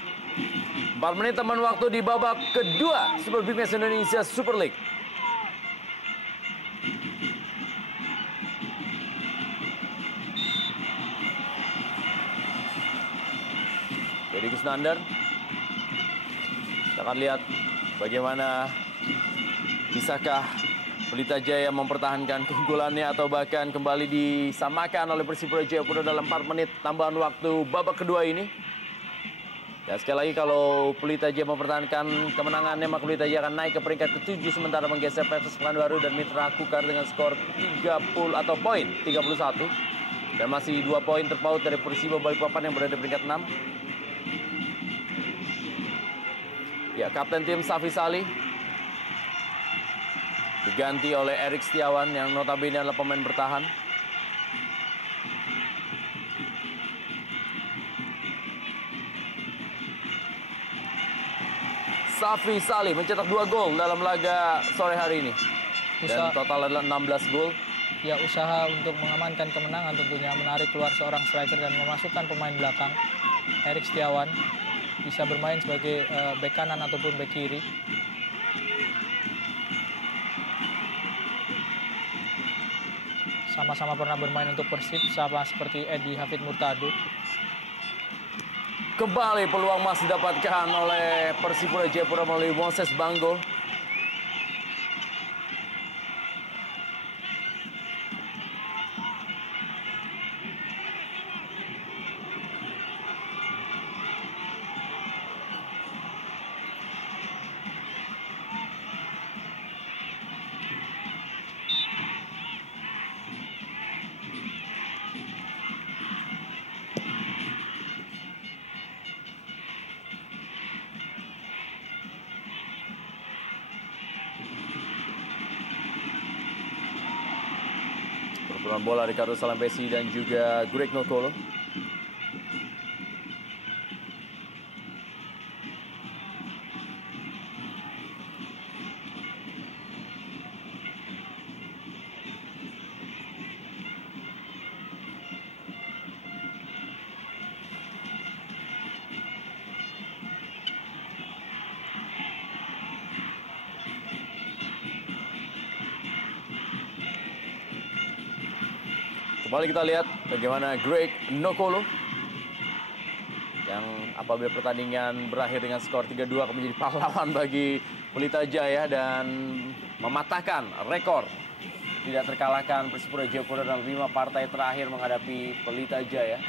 4 menit teman waktu di babak kedua Super Big Match Indonesia Super League. Jadi Kusnandar, kita akan lihat bagaimana bisakah Pelita Jaya mempertahankan keunggulannya atau bahkan kembali disamakan oleh Persipura Jayapura dalam 4 menit tambahan waktu babak kedua ini. Dan sekali lagi kalau Pelita Jaya mempertahankan kemenangannya, maka Pelita Jaya akan naik ke peringkat ke-7 sementara menggeser PSS Pekanbaru dan Mitra Kukar dengan skor 30 atau poin 31. Dan masih 2 poin terpaut dari Persiba Balikpapan yang berada di peringkat 6. Ya, kapten tim Safi Sali diganti oleh Erik Setiawan yang notabene adalah pemain bertahan. Safi Sali mencetak 2 gol dalam laga sore hari ini. Dan total adalah 16 gol. Ya, usaha untuk mengamankan kemenangan tentunya menarik keluar seorang striker dan memasukkan pemain belakang. Erik Setiawan bisa bermain sebagai bek kanan ataupun bek kiri. Sama-sama pernah bermain untuk Persib, sama seperti Edi Hafid Murtado. Kembali peluang masih didapatkan oleh Persipura Jayapura melalui Moses Banggo. Perputaran bola Ricardo Salampesi dan juga Greg Nokolo. Kembali kita lihat bagaimana Greg Nokolo yang apabila pertandingan berakhir dengan skor 3-2 akan menjadi pahlawan bagi Pelita Jaya dan mematahkan rekor tidak terkalahkan Persipura Jayapura dalam 5 partai terakhir menghadapi Pelita Jaya.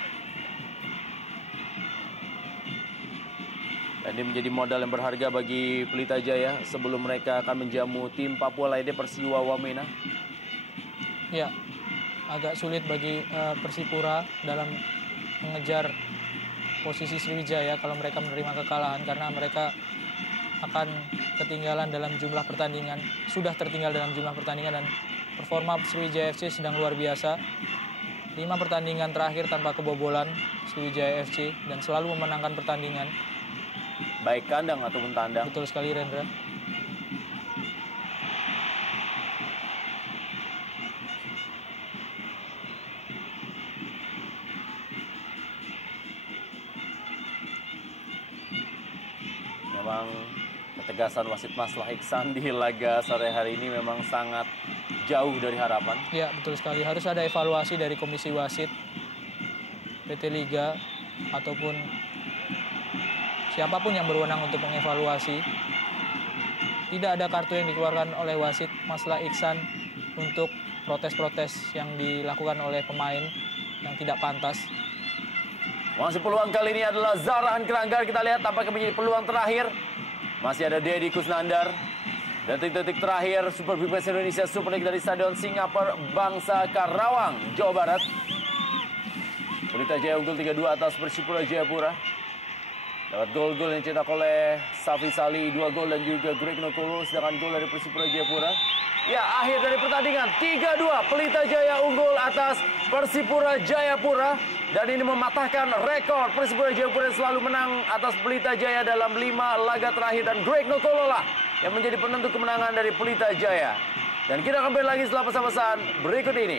Dan ini menjadi modal yang berharga bagi Pelita Jaya sebelum mereka akan menjamu tim Papua lainnya Persiwa Wamena. Ya, agak sulit bagi Persipura dalam mengejar posisi Sriwijaya kalau mereka menerima kekalahan karena mereka akan ketinggalan dalam jumlah pertandingan, sudah tertinggal dalam jumlah pertandingan dan performa Sriwijaya FC sedang luar biasa. 5 pertandingan terakhir tanpa kebobolan Sriwijaya FC dan selalu memenangkan pertandingan. Baik kandang ataupun tandang. Betul sekali, Rendra. Memang ketegasan wasit Maslah Iksan di laga sore hari ini memang sangat jauh dari harapan. Ya, betul sekali. Harus ada evaluasi dari Komisi Wasit, PT Liga, ataupun siapapun yang berwenang untuk mengevaluasi. Tidak ada kartu yang dikeluarkan oleh wasit Maslah Iksan untuk protes-protes yang dilakukan oleh pemain yang tidak pantas. Masih peluang kali ini adalah Zarahan Keranggar. Kita lihat apakah menjadi peluang terakhir. Masih ada Dedi Kusnandar. Detik-detik terakhir Super Big Bash Indonesia Super League dari Stadion Singapura Bangsa Karawang, Jawa Barat. Pelita Jaya unggul 3-2 atas Persipura Jayapura. Dapat gol-gol yang dicetak oleh Safi Sali, 2 gol dan juga Greg Nokolo, sedangkan gol dari Persipura Jayapura. Ya, akhir dari pertandingan 3-2 Pelita Jaya unggul atas Persipura Jayapura. Dan ini mematahkan rekor Persipura Jayapura yang selalu menang atas Pelita Jaya dalam 5 laga terakhir. Dan Greg Nokolo lah yang menjadi penentu kemenangan dari Pelita Jaya. Dan kita akan kembali lagi setelah pesan-pesan berikut ini.